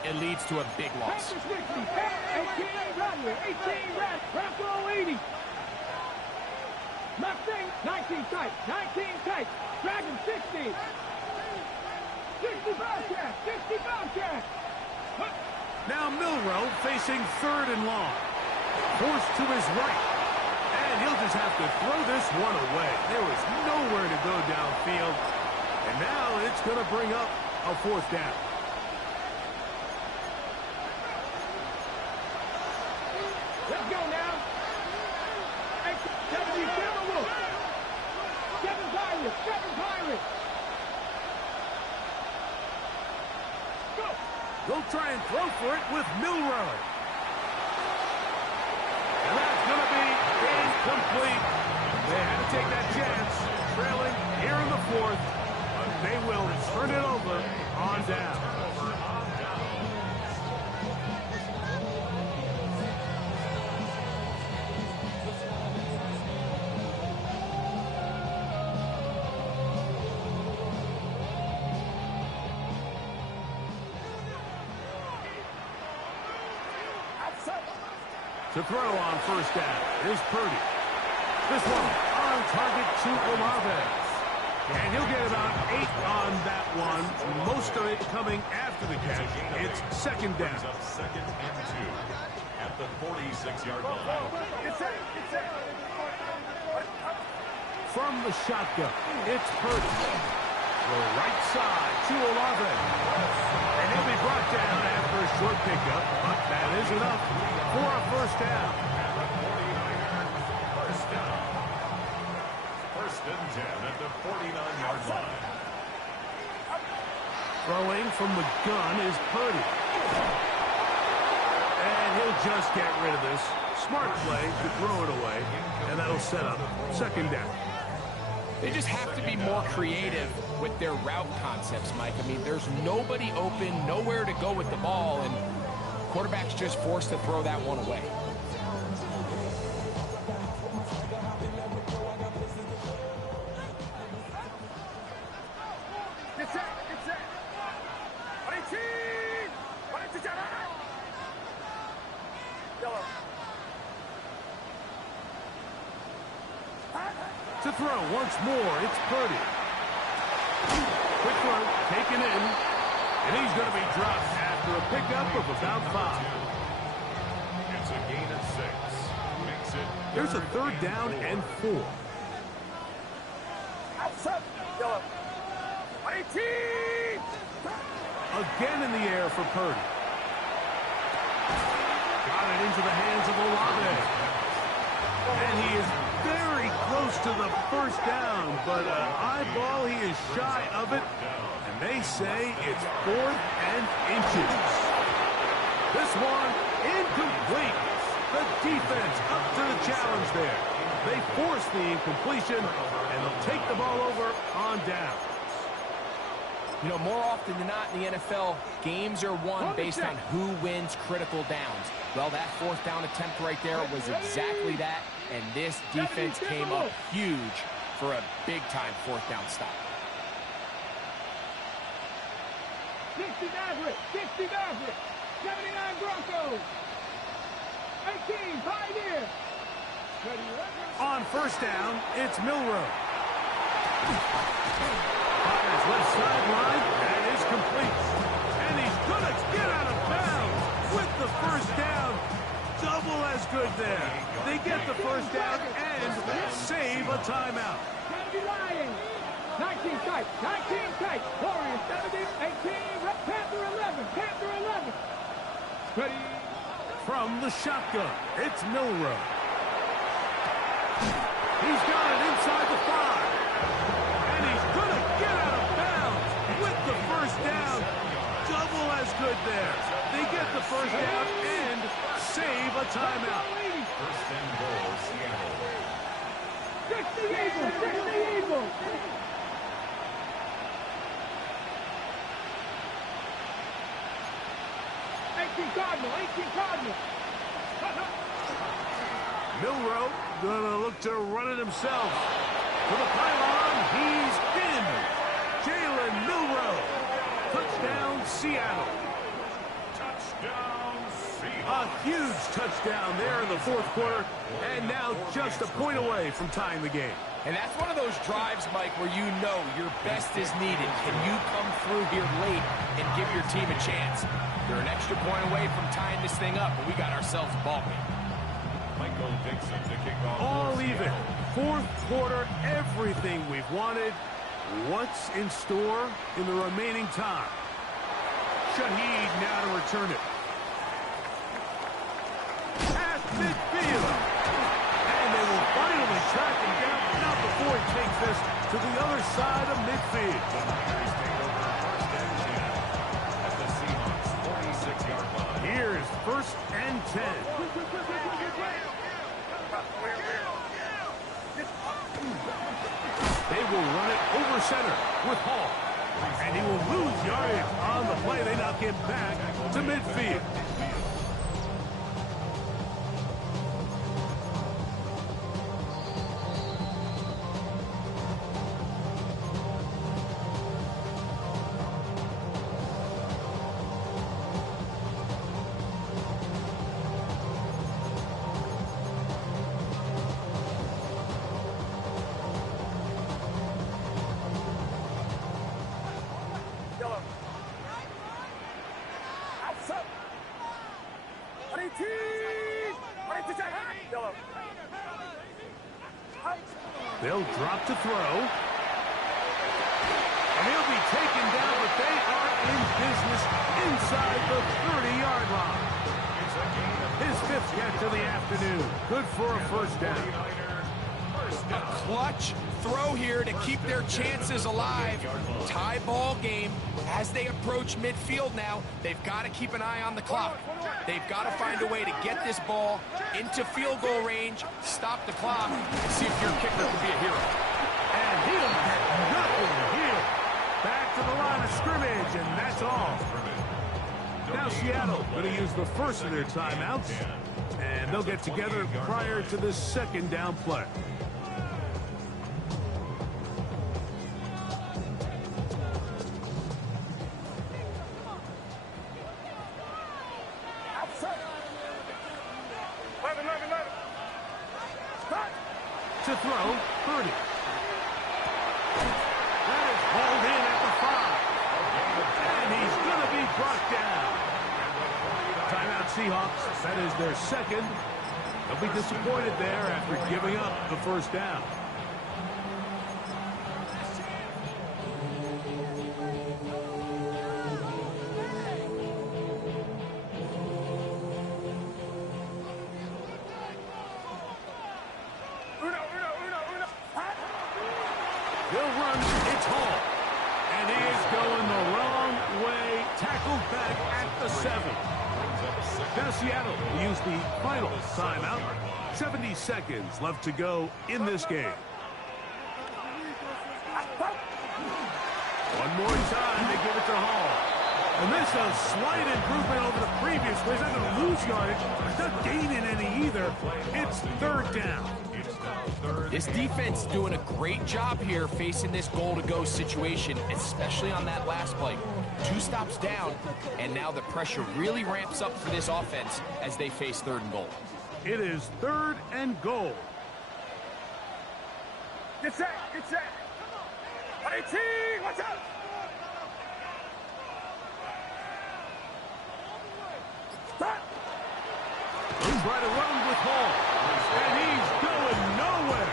it leads to a big loss. Panther 60. 18 Radler. 18 Rad. Bronco 80. Mustang 19 tight. 19 tight. Dragon 60. 60 Bobcat. 60 Bobcat. Now Milrow facing third and long. Forced to his right. And he'll just have to throw this one away. There was nowhere to go downfield. And now it's going to bring up a fourth down. Let's go now. 70 Timberwolves. 7 Pirates. 7 Pirates. Go. They'll try and throw for it with Milrow. And that's going to be incomplete. They had to take that chance, trailing here in the fourth, but they will turn it over on down. To throw on first down is Purdy. This one on target to Olave. And he'll get about 8 on that one. Most of it coming after the catch. It's second down. Second and 2. at the 46-yard line. From the shotgun, it's Purdy. The right side to Olave. And he'll be brought down after a short pickup, but that is enough for a first down. First down. First and 10 at the 49-yard line. Throwing from the gun is Purdy. And he'll just get rid of this. Smart play to throw it away, and that'll set up second down. They just have to be more creative with their route concepts, Mike. I mean, there's nobody open, nowhere to go with the ball, and quarterback's just forced to throw that one away. To throw once more, it's Purdy. Quick throw, taken in, and he's going to be dropped after a pickup of about 5. It's a gain of 6. Makes it There's a third down and 4. Again in the air for Purdy. Got it into the hands of Olave. And he is very close to the first down, but eyeball, he is shy of it. And they say it's 4th and inches. This one incomplete. The defense up to the challenge there. They force the incompletion, and they'll take the ball over on down. You know, more often than not in the NFL, games are won based on who wins critical downs. Well, that 4th down attempt right there was exactly that, and this defense came up huge for a big-time 4th down stop. 60 Maverick, 60 Maverick, 79 Broncos, 18 Pioneer. On first down, it's Milroe. Fires left sideline, that is complete. And he's going to get out of bounds with the first down. Double as good there. They get the first down and save a timeout. Kennedy Lions, 19 tight, 19 tight. Warriors 17, 18, Red Panther 11, Panther 11. Ready. From the shotgun, it's Milroe. He's got it inside the 5. And he's going to get out of bounds with the first down. Double as good there. They get the first down and save a timeout. first and goal, Seattle. 60 Eagles, 60 Eagles. Cardinal, 18 Cardinal. Milroe gonna look to run it himself. To the pylon, he's in. Jalen Milroe. Touchdown, Seattle. Touchdown, Seattle. A huge touchdown there in the 4th quarter, and now just a point away from tying the game. And that's one of those drives, Mike, where you know your best is needed. Can you come through here late and give your team a chance? They're an extra point away from tying this thing up, but we got ourselves a ball game. Michael Dixon to kick off. All even. 4th quarter, everything we've wanted. What's in store in the remaining time? Shaheed now to return it. Past midfield. And they will finally track him down, but not before he takes this to the other side of midfield. The Niners take over first and 10 at the Seahawks 46-yard line. Here's first and 10. They will run it over center with Hall. And he will lose yardage on the play. They knock him back to midfield. They'll drop to throw. And he'll be taken down, but they are in business inside the 30-yard line. His 5th catch of the afternoon. Good for a first down. A clutch throw here to keep their chances alive. Tie ball game. As they approach midfield now, they've got to keep an eye on the clock. They've got to find a way to get this ball into field goal range, stop the clock, and see if your kicker can be a hero. And he'll get nothing here. Back to the line of scrimmage, and that's all. Now Seattle going to use the first of their timeouts, and they'll get together prior to the second down play. To throw, Purdy. That is hauled in at the 5. And he's going to be brought down. Timeout Seahawks. That is their second. They'll be disappointed there after giving up the first down. He'll run, it's Hall. And he is going the wrong way. Tackled back at the 7. Now Seattle will use the final timeout. 70 seconds left to go in this game. One more time, they give it to Hall. And this is a slight improvement over the previous play. He's not going to lose yardage. He's not gaining any either. It's 3rd down. This defense doing a great job here facing this goal-to-go situation, especially on that last play. 2 stops down, and now the pressure really ramps up for this offense as they face 3rd and goal. It is 3rd and goal. Get set, get set. 18, watch out. Stop. He'll try to run with Hall. And he's going nowhere.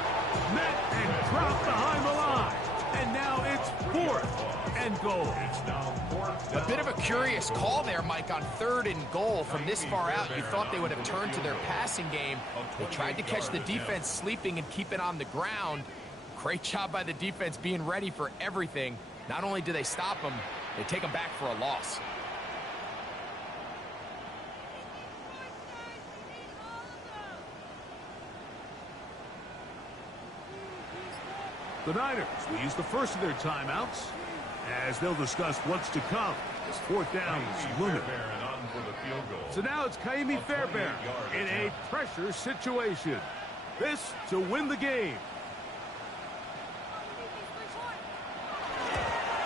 Met and dropped behind the line. And now it's 4th and goal. A bit of a curious call there, Mike, on 3rd and goal. From this far out, you thought they would have turned to their passing game. They tried to catch the defense sleeping and keep it on the ground. Great job by the defense being ready for everything. Not only do they stop them, they take them back for a loss. The Niners will use the first of their timeouts as they'll discuss what's to come. This 4th down is looming. So now it's Kaimi Fairbairn in a pressure situation. This to win the game.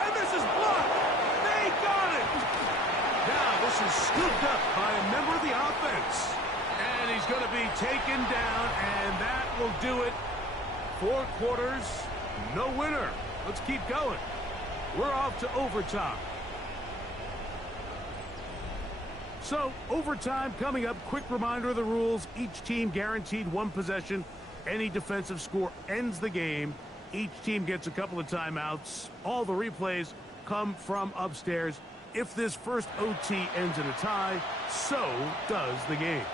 And this is blocked. They got it. Now this is scooped up by a member of the offense. And he's going to be taken down, and that will do it. 4 quarters. No winner. Let's keep going. We're off to overtime. So, overtime coming up. Quick reminder of the rules. Each team guaranteed 1 possession. Any defensive score ends the game. Each team gets a couple of timeouts. All the replays come from upstairs. If this first OT ends in a tie, so does the game.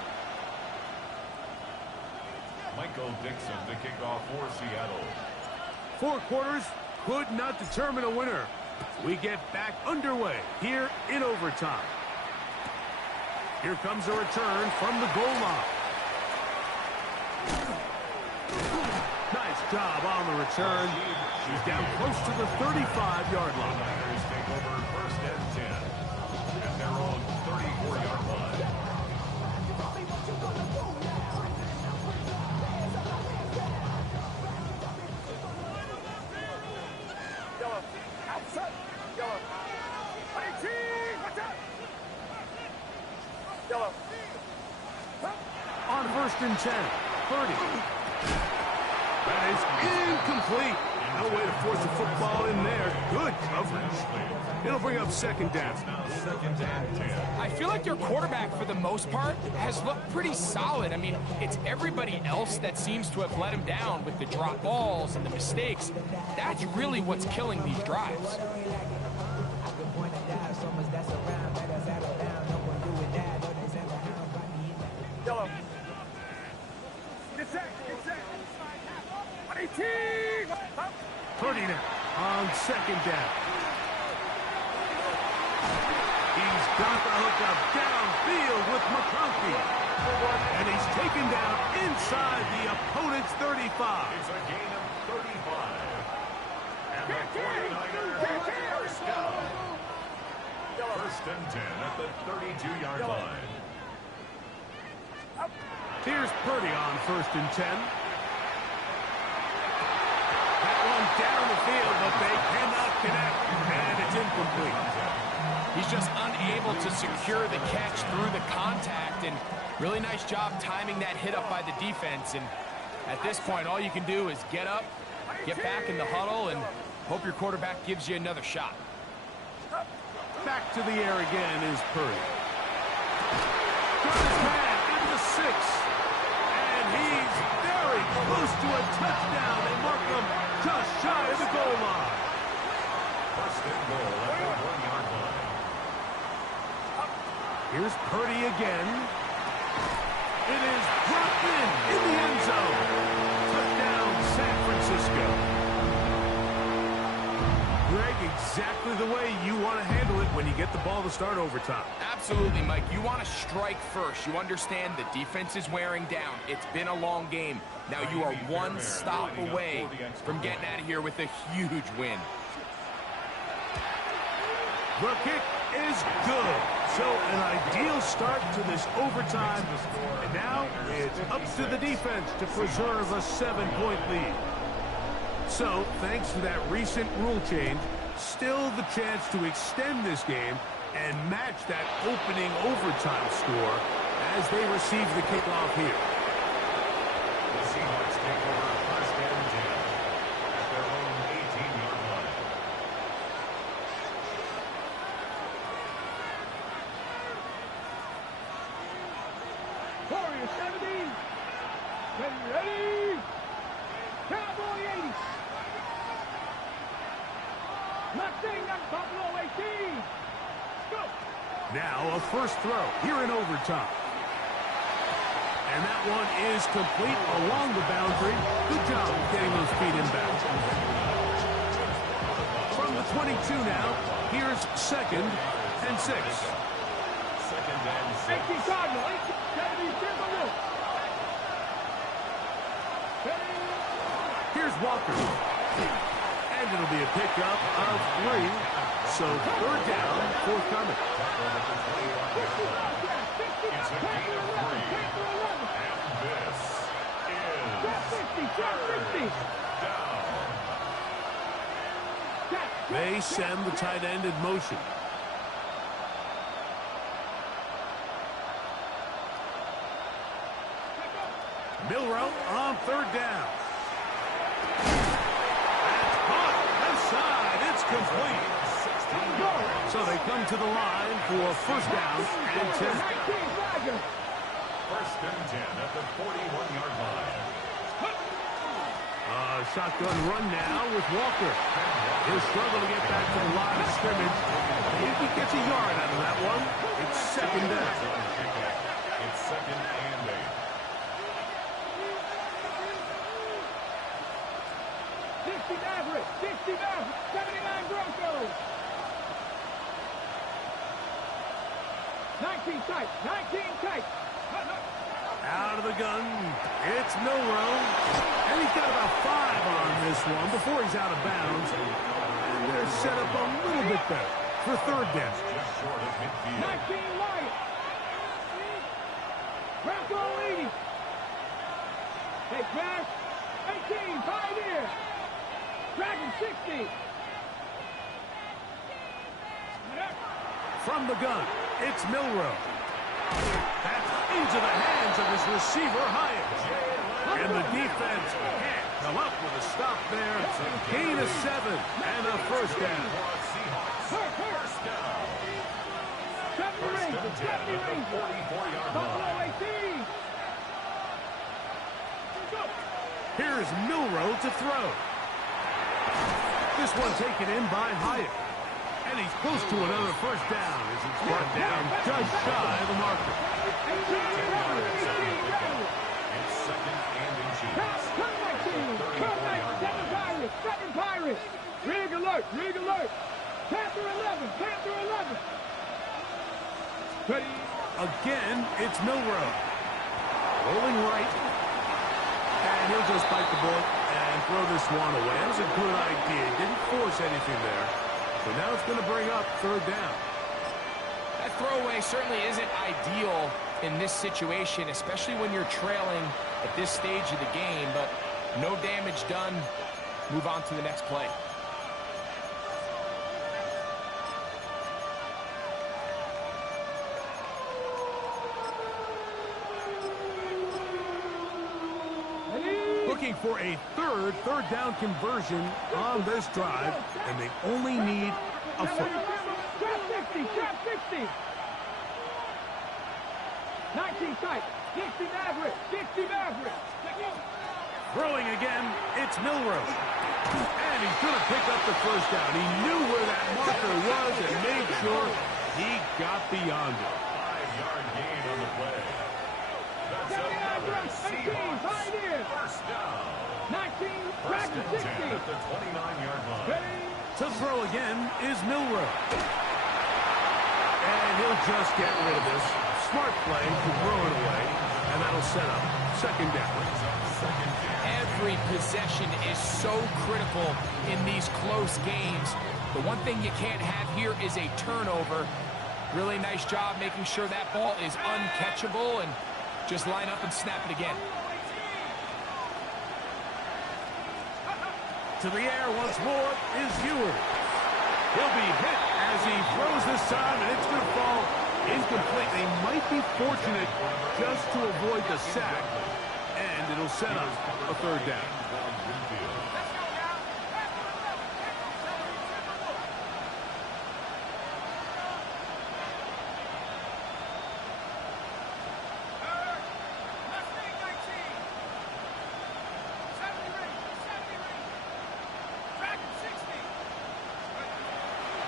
Michael Dixon to kick off for Seattle. 4 quarters could not determine a winner. We get back underway here in overtime. Here comes a return from the goal line. Nice job on the return. She's down close to the 35-yard line. Niners take over 1st and 10 at their own 34-yard line. Yellow, outside, yellow. 18, watch out. Yellow. On 1st and 10, 30. That is incomplete. No way to force the football in there. Good coverage. It'll bring up second down. Now second and 10. I feel like your quarterback, for the most part, has looked pretty solid. I mean, it's everybody else that seems to have let him down with the drop balls and the mistakes. That's really what's killing these drives. Yellow. Get set. 18. Purdy now on second down. He's got the hookup downfield with McConkey. And he's taken down inside the opponent's 35. It's a gain of 35. And the 49ers have first down. First and 10 at the 32-yard line. Here's Purdy on first and 10. That one down the field, but they cannot connect. And it's incomplete. He's just unable to secure the catch through the contact, and really nice job timing that hit up by the defense. And at this point, all you can do is get up, get back in the huddle, and hope your quarterback gives you another shot. Back to the air again is Purdy. Got his man in the 6. And he's very close to a touchdown. They mark him just shy of the goal line. First and goal at the 1-yard line. Here's Purdy again. It is dropped in the end zone. Touchdown, San Francisco. Greg, exactly the way you want to handle it when you get the ball to start overtime. Absolutely, Mike. You want to strike first. You understand the defense is wearing down. It's been a long game. Now you are one stop away from getting out of here with a huge win. The kick is good. So an ideal start to this overtime. And now it's up to the defense to preserve a 7-point lead. So, thanks to that recent rule change, still the chance to extend this game and match that opening overtime score as they receive the kickoff here. The Seahawks take over first and 10 at their own 18-yard line. Warrior 70. Ready. Cowboy 80. Mustang and Buffalo 18. Go. Now a first throw here in overtime. And that one is complete along the boundary. Good job of getting those feet inbound. From the 22 now, here's second and 6. Second and 6. 18 Cardinal. 70 Timberwolves. Here's Walker. And it'll be a pickup of 3. So third down, forthcoming. It's a gain of 3. And this is third down. They send the tight end in motion. Milroe on third down. That's caught inside. It's complete. So they come to the line for first down and 10. First and 10 at the 41-yard line. Shotgun run now with Walker. He'll struggle to get back to the line of scrimmage. If he gets a yard out of that one, it's second down. It's second and 8. 60 Maverick, 79 Broncos. 19 tight. Out of the gun, it's Milroe. And he's got about 5 on this one before he's out of bounds. And they're set up a little bit better for third down. Just short of midfield. 19 Wyatt. Bronco 80. Hey, Crash. 18 Pioneer. Dragon 60. From the gun, it's Milroe. That's into the hands of his receiver, Hyatt. And the defense can't come up with a stop there. Gain of 7 and a first down. Seahawks. 44-yard line. Here's Milroe to throw. This one taken in by Hyatt. And he's close to another first down as he's brought down just shy of the marker. It's second and inches. Second Pirates. Rig alert, rig alert. Panther 11, Panther 11. Ready. Again, it's Milroe. Rolling right. And he'll just bite the bullet and throw this one away. That was a good idea. He didn't force anything there. But now it's going to bring up third down. That throwaway certainly isn't ideal in this situation, especially when you're trailing at this stage of the game. But no damage done. Move on to the next play. Looking for a third down conversion on this drive, and they only need a foot. Trap 60, trap 60. 19 tight, 60 Maverick, 60 Maverick. Throwing again, it's Milroe. And he's going to pick up the first down. He knew where that marker was and made sure he got beyond it. 5-yard gain on the play. That's another Seahawks first down. 19, First trap and 60. 10 at the 29-yard line. Ready. To throw again is Milroe. And he'll just get rid of this. Smart play to throw it away. And that'll set up second down. Every possession is so critical in these close games. The one thing you can't have here is a turnover. Really nice job making sure that ball is uncatchable, and just line up and snap it again. To the air once more is Ewers. He'll be hit as he throws this time, and it's going to fall incomplete. They might be fortunate just to avoid the sack, and it'll set up a third down.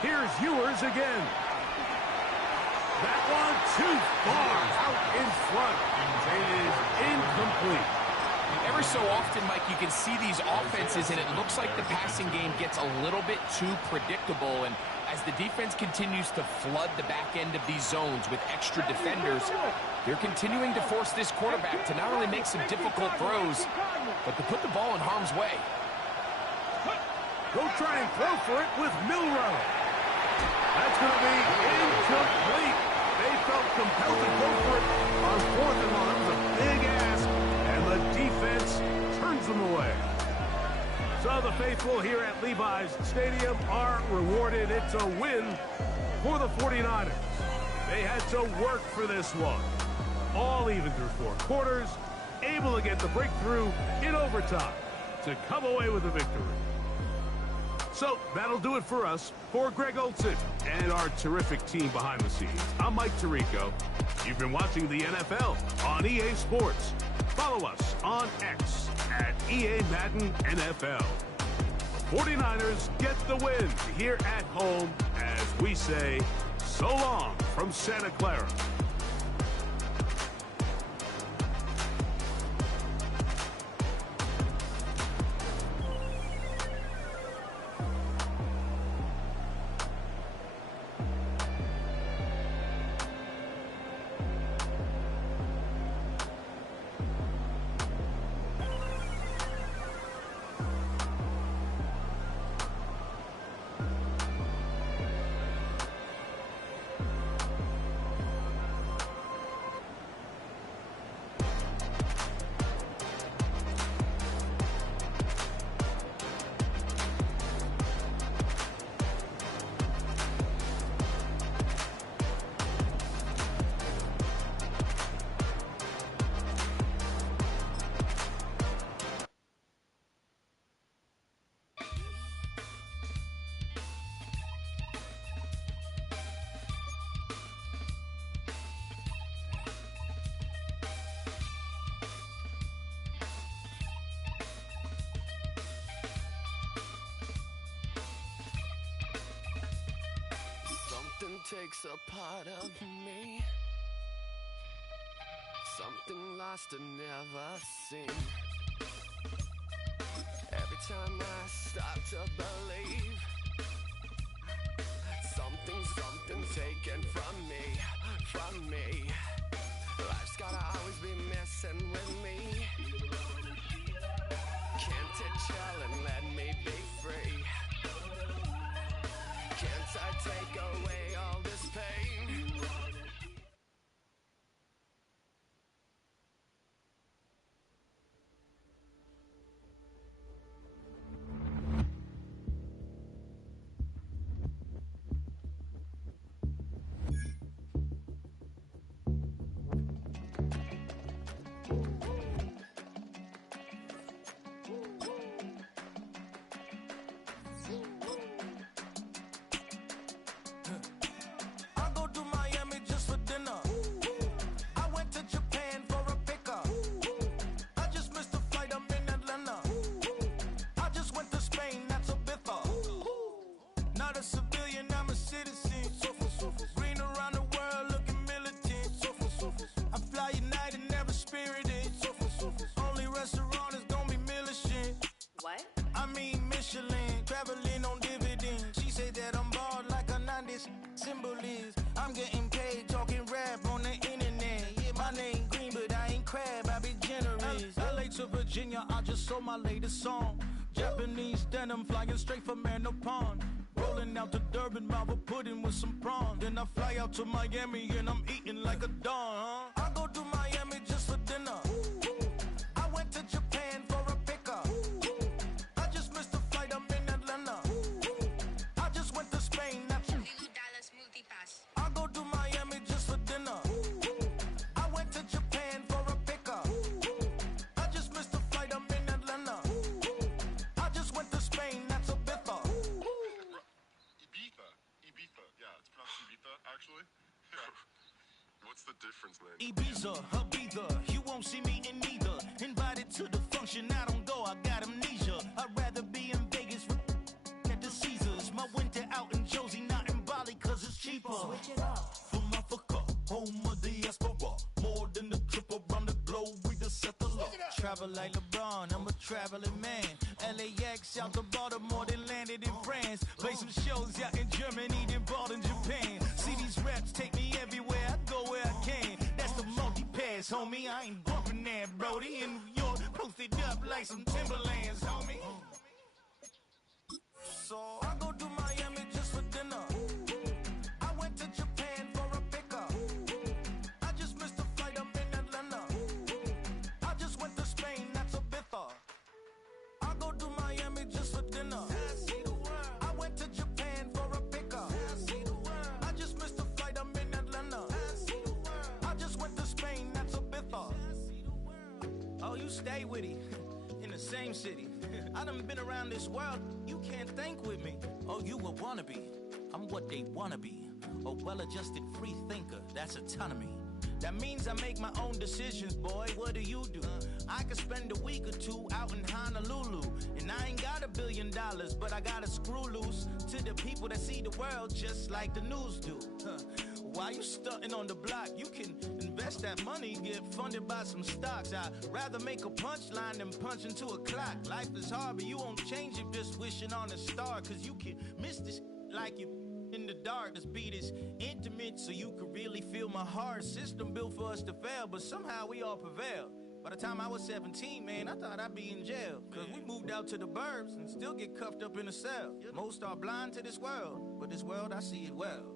Here's Ewers again. That one too far out in front. It is incomplete. Every so often, Mike, you can see these offenses, and it looks like the passing game gets a little bit too predictable. And as the defense continues to flood the back end of these zones with extra defenders, they're continuing to force this quarterback to not only make some difficult throws, but to put the ball in harm's way. Go try and throw for it with Milroe. That's going to be incomplete. They felt compelled to go for it on 4th and 1. It was a big ask, and the defense turns them away. So the faithful here at Levi's Stadium are rewarded. It's a win for the 49ers. They had to work for this one. All even through 4 quarters, able to get the breakthrough in overtime to come away with a victory. So that'll do it for us. For Greg Olsen and our terrific team behind the scenes, I'm Mike Tirico. You've been watching the NFL on EA Sports. Follow us on X at EA Madden NFL. 49ers get the win here at home as we say so long from Santa Clara. takes a part of me. Something lost and never seen. Every time I start to believe, something's taken from me. Life's gotta always be messing with me. Can't it chill and let me be free? Can't I take away all this pain? I just sold my latest song. Japanese denim flying straight from Manopon. Rolling out to Durban, mouth a pudding with some prawns. Then I fly out to Miami and I'm eating like a don, huh? I go to Miami just for dinner. I went to Japan for a pickup. I just missed the flight, I'm in Atlanta. I just went to Spain, that's $2 smoothie pass. I go to Miami just for dinner. I went to Japan for a pickup. Actually? What's the difference, man? Ibiza, Ibiza, you won't see me in neither. Invited to the function, I don't go, I got amnesia. I'd rather be in Vegas at the Caesars. My winter out in Josie, not in Bali, cause it's cheaper. Switch it up. From Africa, home of the diaspora. More than the trip around the globe, we the settler. Travel like LeBron, I'm a traveling man. LAX out to Baltimore, then landed in France. Play some shows out in Germany, then bought in Japan. See these raps take me everywhere, I go where I can. That's the multi-pass, homie, I ain't bumping that, Brody. In New York, posted up like some Timberlands, homie. So I go to Miami just for dinner. I went to Japan for a pickup. I just missed the flight, I'm in Atlanta. I just went to Spain, that's Ibiza. I go to Miami just for dinner. I went to Japan for a pickup. I just missed the flight, I'm in Atlanta. I just went to Spain, that's Ibiza. Oh, you stay with it. In the same city. I done been around this world, you can't think with me. Oh, you a wannabe, I'm what they wanna be. A well-adjusted free thinker, that's autonomy. That means I make my own decisions, boy, what do you do? I could spend a week or two out in Honolulu. And I ain't got $1 billion, but I got a screw loose to the people that see the world just like the news do. While you stunting on the block, you can invest that money, get funded by some stocks. I'd rather make a punchline than punch into a clock. Life is hard, but you won't change it just wishing on a star. Cause you can miss this like you in the dark. This beat is intimate, so you can really feel my heart. System built for us to fail, but somehow we all prevail. By the time I was 17, man, I thought I'd be in jail. Cause we moved out to the burbs and still get cuffed up in a cell. Most are blind to this world, but this world, I see it well.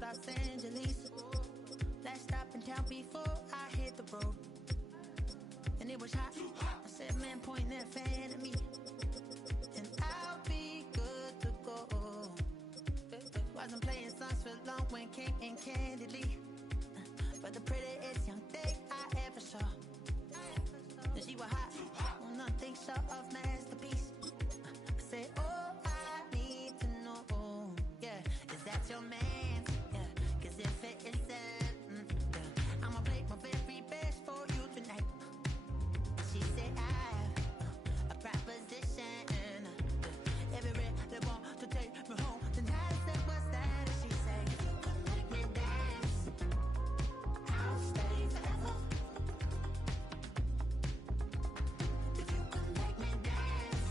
Los Angeles. Last stop in town before I hit the road. And it was hot. I said, man, point that fan at me. And I'll be good to go. Wasn't playing songs for long when came in candidly. but the prettiest young thing I ever saw. And she was hot, well, nothing short of masterpiece. I said, oh, I need to know, yeah, is that your man? Yeah, 'cause if it isn't, yeah, I'ma play my very best for you tonight. She said, I have a proposition. Every they want to take me home tonight. I said, what's that? And she said, if you can make me dance, I'll stay forever. If you can make me dance,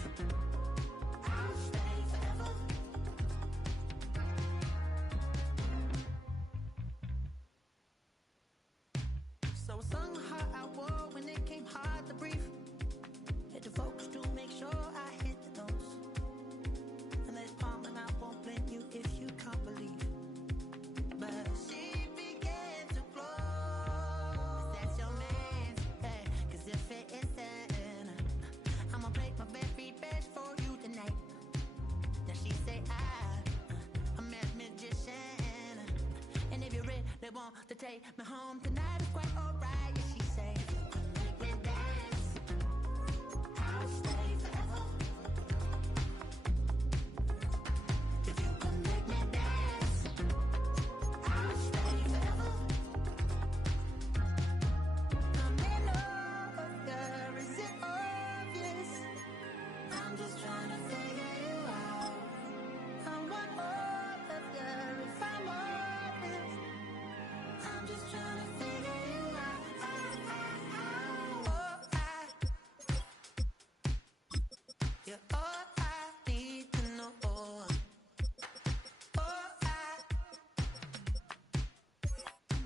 I'll stay forever. So I sung how I wore when it came hard to breathe. Hit the focus to make sure I hit the notes. And there's palm and I won't blame you if you can't believe. But she began to flow. That's your man, hey, 'cause if it isn't, I'ma play my very best for you tonight. Now she say I'm a magician. And if you really want to take me home tonight, it's quite alright. Yeah, she say, if you can make me dance, I'll stay forever. If you can make me dance, I'll stay forever. I'm in love, girl, is it obvious? I'm just trying to figure you out. I want all of you if I'm honest. I'm just trying to figure you out. You're all I need to know.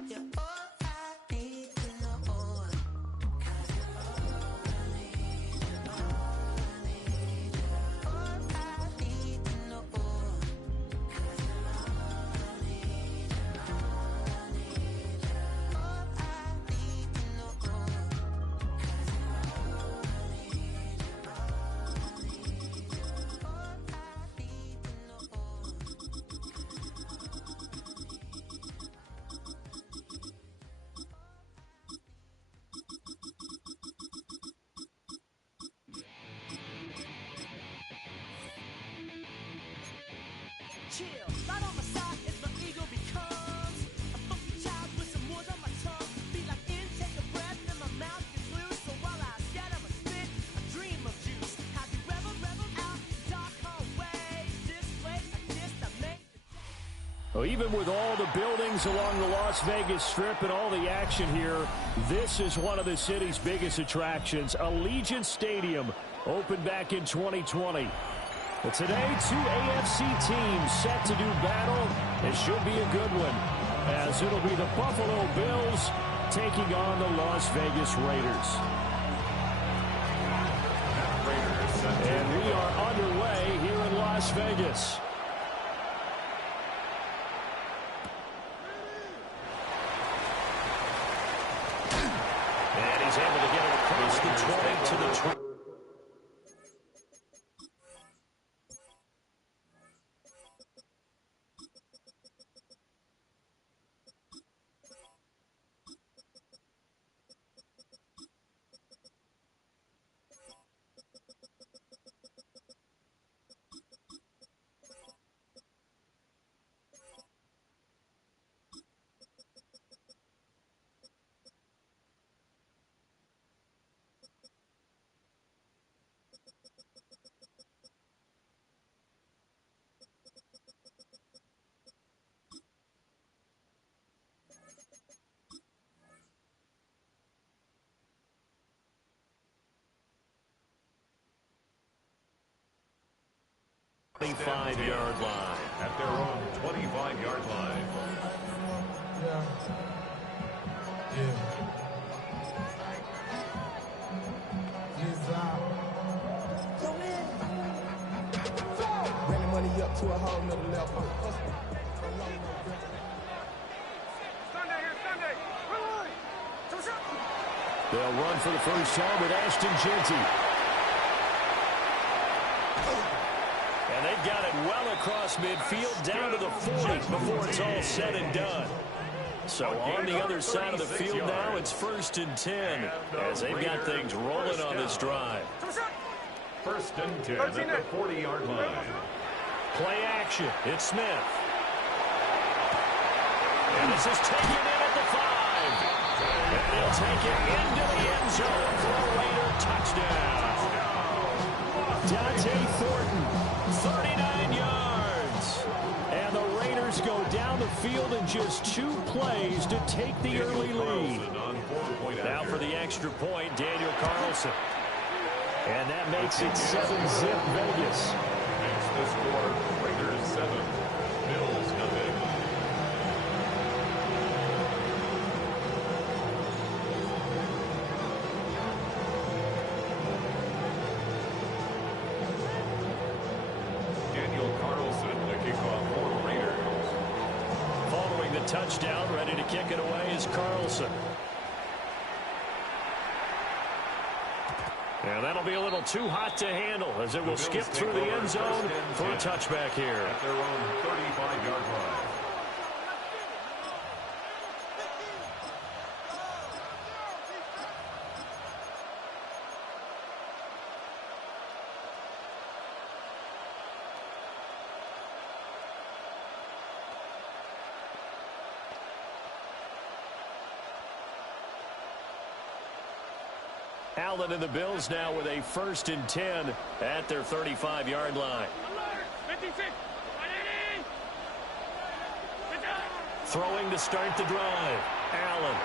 You're all I need to know. 'Cause you're all I need, you're all I need, you're all I need to know. 'Cause you're all I need, you're all I need, you're all I need to know. 'Cause you're all I need, you're all I need, you're all I need to know. Chill, right on my side as my ego becomes a funky child with some wood on my tongue. Be like in, take a breath, and my mouth gets loose. So while I scatter my spit, I dream of juice. Have you rebel out, dark hallways? This way, I guess I made the Well, even with all the buildings along the Las Vegas Strip and all the action here, this is one of the city's biggest attractions. Allegiant Stadium opened back in 2020. But today, two AFC teams set to do battle. It should be a good one, as it'll be the Buffalo Bills taking on the Las Vegas Raiders. And we are underway here in Las Vegas. And he's able to get it across the 20 to the 20. Yard line. At their own 25-yard line. Running money up to a whole nother level. They'll run for the first time with Ashton Jeanty. And they've got it well across midfield down to the 40 before it's all said and done. So on the other side of the field now, it's 1st and 10 as they've got things rolling on this drive. 1st and 10 at the 40-yard line. Play action. It's Smith. And this is taken in at the 5. And he'll take it into the end zone for a Raider touchdown. Dante Thornton, 39 yards. And the Raiders go down the field in just 2 plays to take the early lead. Now for the extra point, Daniel Carlson. And that makes it 7-zip Vegas. Makes the score Raiders 7, Bills nothing. Daniel Carlson, the kickoff for Raiders. Following the touchdown, ready to kick it away is Carlson. And that'll be a little too hot to handle as it will skip through the end zone for a touchback here. At their own 35-yard line. Allen and the Bills now with a 1st and 10 at their 35-yard line. Throwing to start the drive. Allen.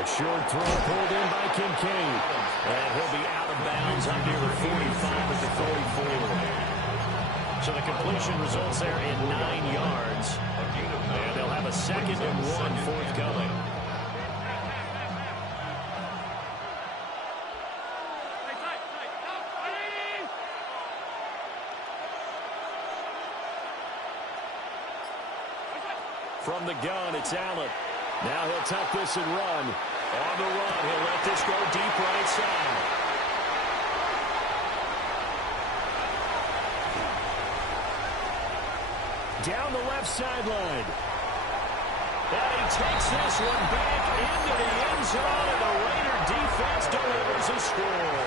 A short throw pulled in by Kincaid. And he'll be out of bounds up near the 45 at the 44. So the completion results there in 9 yards. And they'll have a 2nd and 1 forthcoming. From the gun, it's Allen. Now he'll tuck this and run. On the run, he'll let this go deep right side. Down the left sideline. And he takes this one back into the end zone, and the Raider defense delivers a score.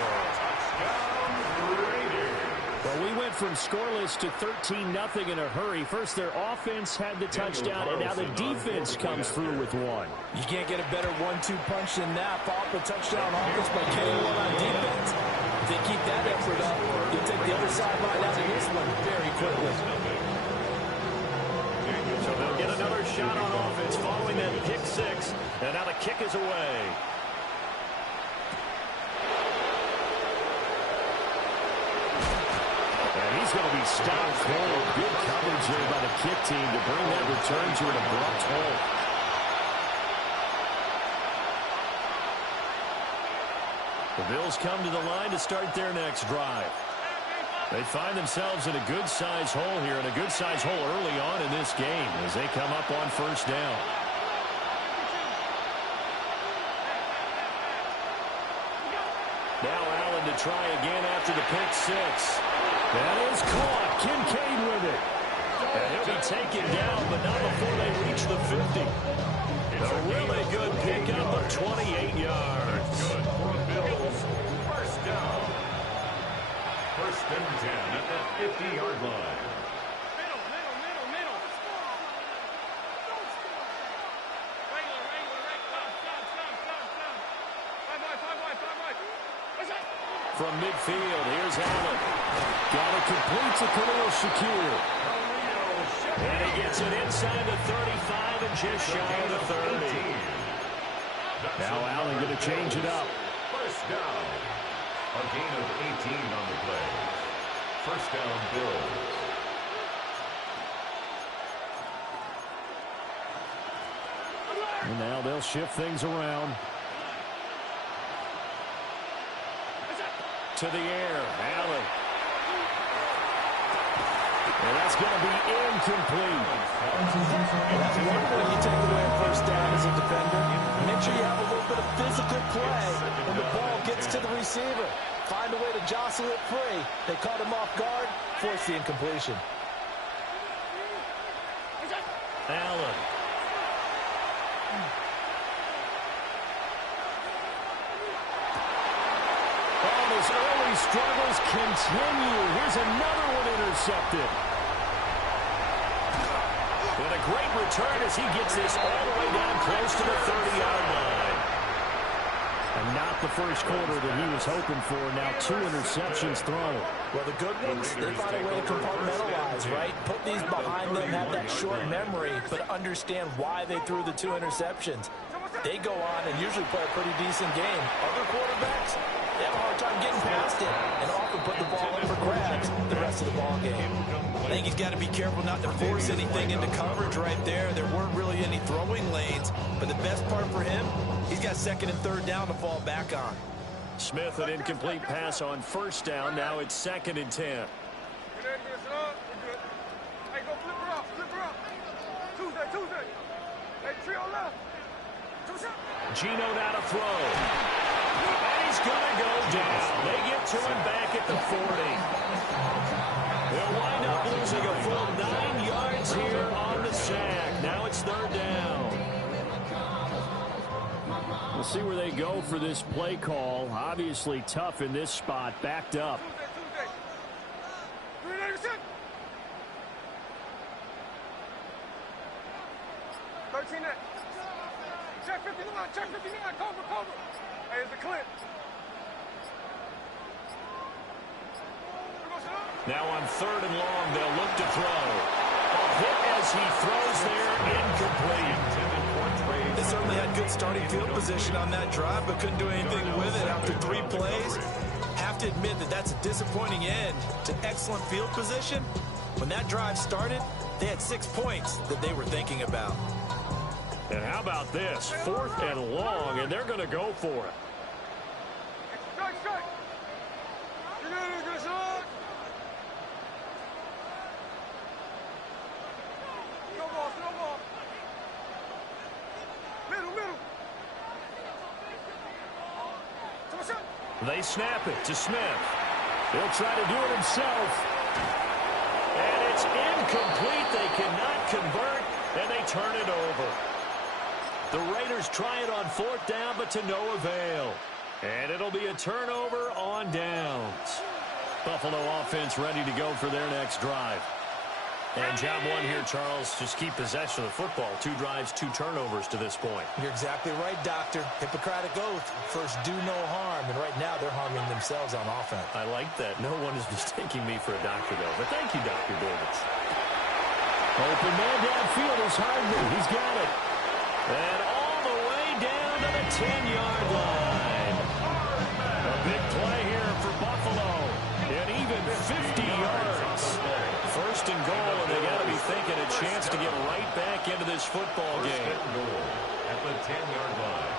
Well, we went from scoreless to 13-0 in a hurry. First, their offense had the touchdown, and now the defense comes through with one. You can't get a better 1-2 punch than that. Off the touchdown offense by getting one on defense. If they keep that effort up, you'll take the other sideline out of this one very quickly. So they'll get another shot on offense following that pick 6, and now the kick is away. He's going to be stopped cold. Good coverage here by the kick team to bring that return to an abrupt halt. The Bills come to the line to start their next drive. They find themselves in a good-sized hole here, and a good-sized hole early on in this game as they come up on 1st down. Now Allen to try again after the pick 6. That is caught. Kincaid with it. And he'll be taken down, but not before they reach the 50. A really good pickup of 28 yards. Good for the Bills. 1st down. 1st and 10 at the 50-yard line. From midfield, here's Allen. Got it complete to Khalil Shakir. And he gets it inside the 35 and just shy of the 30. Now Allen going to change it up. 1st down. A gain of 18 on the play. 1st down, Bills. And now they'll shift things around. To the air, Allen. And that's going to be incomplete. That's one thing you take away on 1st down as a defender. Make sure you have a little bit of physical play when the ball gets to the receiver. Find a way to jostle it free. They caught him off guard, force the incompletion. Allen. And his early struggles continue. Here's another one intercepted. And a great return as he gets this all the way down close to the 30-yard line. And not the first quarter that he was hoping for. Now 2 interceptions thrown. Well, the good ones, they find a way to compartmentalize, right? Put these behind them, have that short memory, but understand why they threw the 2 interceptions. They go on and usually play a pretty decent game. Other quarterbacks, they have a hard time getting past it and often put the ball in for grabs the rest of the ball game. I think he's got to be careful not to force anything into coverage right there. There weren't really any throwing lanes, but the best part for him, he's got 2nd and 3rd down to fall back on. Smith, an incomplete pass on 1st down. Now it's 2nd and 10. Hey, go flip her up, Tuesday. Hey, trio left. Gino now to throw. And he's going to go down. They get to him back at the 40. They'll wind up losing a full 9 yards here on the sack. Now it's 3rd down. We'll see where they go for this play call. Obviously tough in this spot. Backed up. Tuesday. 386. 13 net. Check 59, cover. Hey, it's a clip. Now on 3rd and long, they'll look to throw. A hit as he throws there, incomplete. They certainly had good starting field position on that drive, but couldn't do anything with it after 3 plays. Have to admit that that's a disappointing end to excellent field position. When that drive started, they had 6 points that they were thinking about. And how about this? 4th and long, and they're going to go for it. Strike. You got it, good shot. Snowball. Middle. They snap it to Smith. He'll try to do it himself. And it's incomplete. They cannot convert, and they turn it over. The Raiders try it on 4th down, but to no avail. And it'll be a turnover on downs. Buffalo offense ready to go for their next drive. And job one here, Charles, just keep possession of the football. 2 drives, 2 turnovers to this point. You're exactly right, Doctor. Hippocratic oath. First, do no harm. And right now, they're harming themselves on offense. I like that. No one is mistaking me for a doctor, though. But thank you, Dr. Davis. Open man downfield is Hardman. He's got it. And all the way down to the 10-yard line. A big play here for Buffalo. And even 50 yards. 1st and goal, and they got to be thinking a chance to get right back into this football game. 1st and goal at the 10-yard line.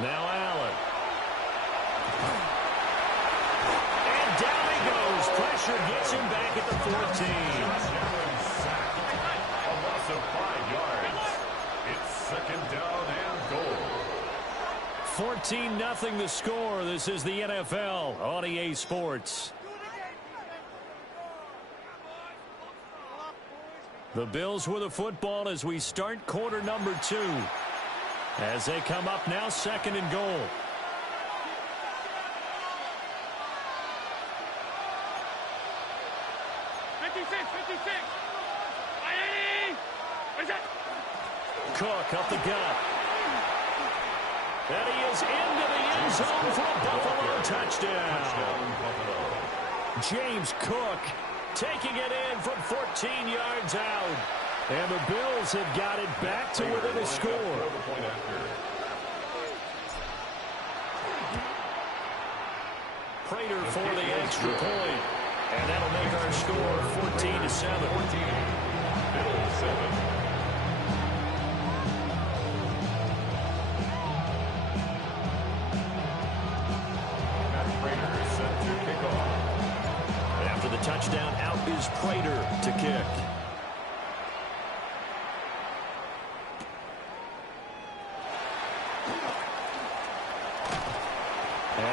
Now Allen. And down he goes. Pressure gets him back at the 14. A loss of 5 yards. It's 2nd down and goal. 14-0 the score. This is the NFL on EA Sports. The Bills with the football as we start quarter number 2. As they come up now, 2nd and goal. Cook up the gut. And he is into the end zone for a Buffalo touchdown. James Cook taking it in from 14 yards out. And the Bills have got it back to within a score. Prater for the extra point. And that'll make our score 14-7. Bills 7. After the touchdown, out is Prater to kick.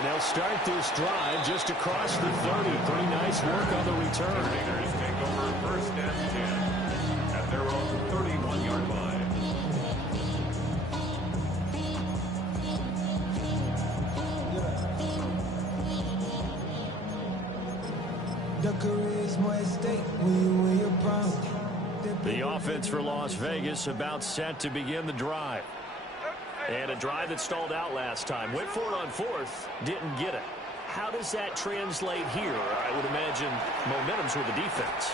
And they'll start this drive just across the 30. Pretty nice work on the return. Raiders take over first and 10 at their own 31-yard line. The offense for Las Vegas about set to begin the drive. And a drive that stalled out last time. Went for it on fourth, didn't get it. How does that translate here? I would imagine momentum's with the defense.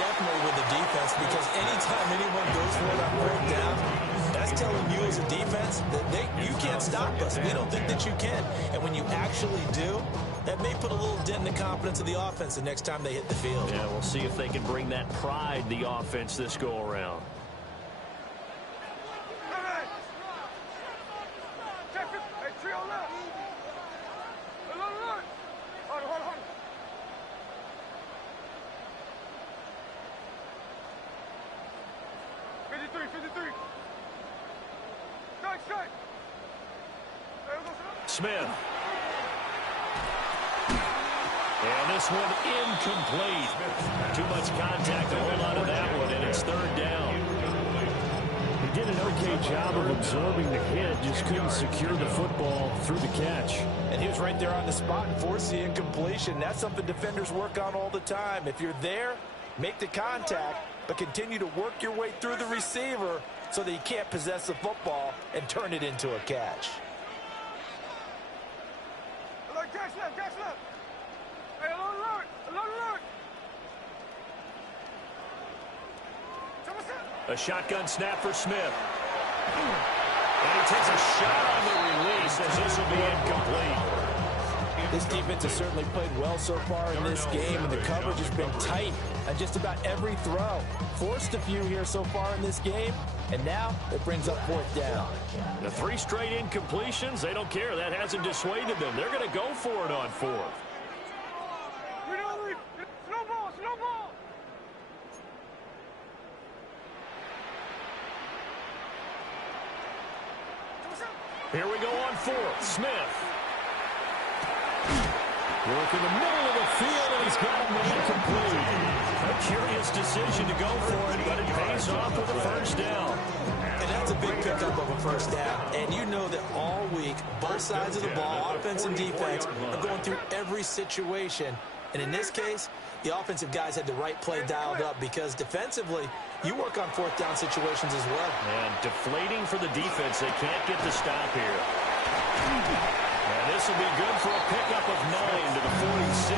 Definitely with the defense, because anytime anyone goes for it on fourth down, that's telling you as a defense that you can't stop us. We don't think that you can. And when you actually do, that may put a little dent in the confidence of the offense the next time they hit the field. Yeah, we'll see if they can bring that pride, the offense, this go-around. Smith. And this one incomplete. Too much contact to hold on to that one, and it's third down. He did an okay job of absorbing the hit, just couldn't secure the football through the catch. And he was right there on the spot and forced the incompletion. That's something defenders work on all the time. If you're there, make the contact, but continue to work your way through the receiver so that you can't possess the football and turn it into a catch. A shotgun snap for Smith. And he takes a shot on the release as this will be incomplete. This defense has certainly played well so far in this game, and the coverage has been tight on just about every throw. Forced a few here so far in this game, and now it brings up fourth down. The 3 straight incompletions, they don't care. That hasn't dissuaded them. They're going to go for it on fourth. Here we go on fourth. Smith. Work in the middle of the field, and he's got a man complete. A curious decision to go for it, but it pays off with a first down. And that's a big pickup of a first down. And you know that all week, both sides of the ball, offense and defense, are going through every situation. And in this case, the offensive guys had the right play dialed up, because defensively, you work on fourth down situations as well. And deflating for the defense. They can't get the stop here. And this will be good for a pickup of 9 to the 46.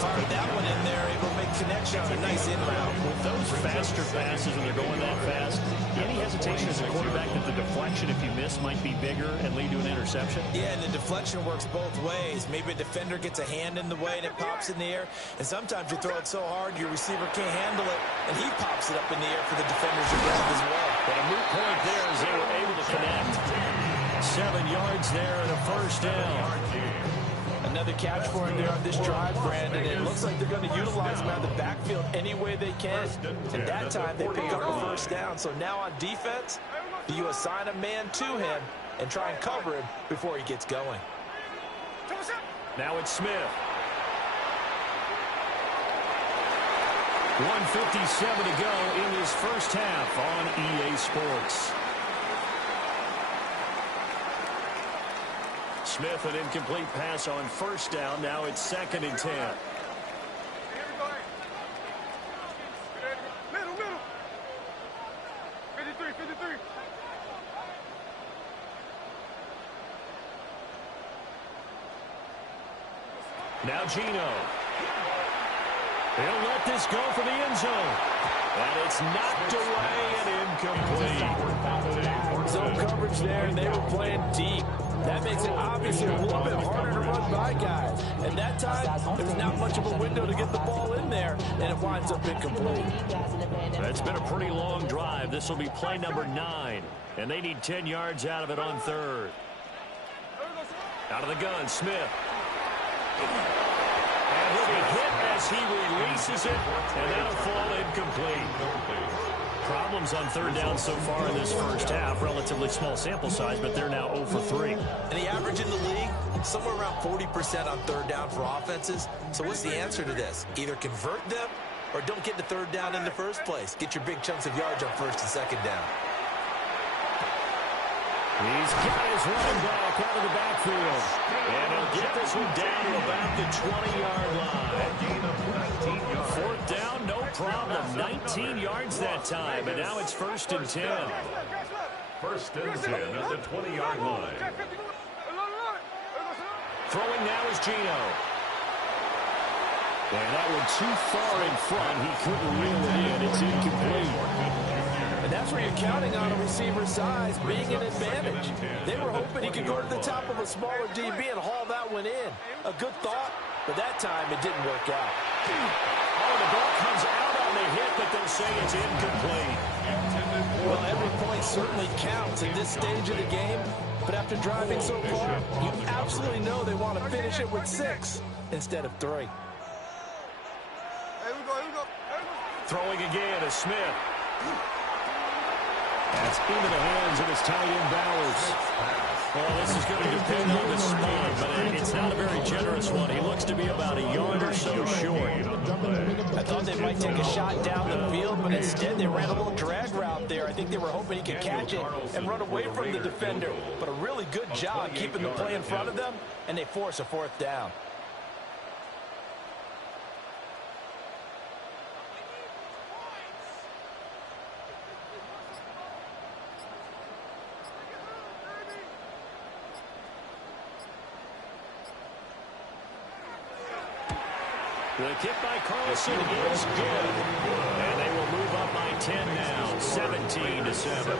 Fired that one in there, able to make connection on a nice in route. With those faster passes and they're going that fast, any hesitation as a quarterback that the deflection, if you miss, might be bigger and lead to an interception? Yeah, and the deflection works both ways. Maybe a defender gets a hand in the way and it pops in the air. And sometimes you throw it so hard your receiver can't handle it, and he pops it up in the air for the defenders to grab as well. But a moot point there as they were able to connect. 7 yards there and a first down. Another catch for him there on this drive, Brandon. It looks like they're going to utilize him out of the backfield any way they can. And that time they pick up a first down. So now on defense, do you assign a man to him and try and cover him before he gets going? Now it's Smith. 1:57 to go in this first half on EA Sports. Smith, an incomplete pass on first down. Now it's 2nd and 10. Now Gino. He'll let this go for the end zone. And it's knocked away and incomplete. Zone coverage there, and they were playing deep. That makes it obviously a little bit harder to run by guys. And that time, there's not much of a window to get the ball in there, and it winds up incomplete. That's been a pretty long drive. This will be play number 9. And they need 10 yards out of it on third. Out of the gun, Smith. And he'll be hit as he releases it, and that'll fall incomplete. problems on third down so far in this first half. Relatively small sample size, but they're now 0 for 3. And the average in the league, somewhere around 40% on third down for offenses. So what's the answer to this? Either convert them or don't get to third down in the first place. Get your big chunks of yards on first and second down. He's got his running back out of the backfield. And he'll get this one down to about the 20-yard line. Fourth down, no problem. 19 yards that time, and now it's 1st and 10. 1st and 10 at the 20-yard line. Throwing now is Geno. And that one too far in front. He couldn't reel it in. It's incomplete. And that's where you're counting on a receiver's size being an advantage. They were hoping he could go to the top of a smaller DB and haul that one in. A good thought, but that time it didn't work out. Oh, the ball comes out on the hit, but they'll say it's incomplete. Well, every point certainly counts at this stage of the game, but after driving so far, you absolutely know they want to finish it with 6 instead of 3. Throwing again is Smith. That's into the hands of his tight end, Bowers. Well, this is going to depend on the spot, but it's not a very generous one. He looks to be about a yard or so short. I thought they might take a shot down the field, but instead they ran a little drag route there. I think they were hoping he could catch it and run away from the defender. But a really good job keeping the play in front of them, and they force a 4th down. The kick by Carlson is good. And they will move up by 10 now, 17-7.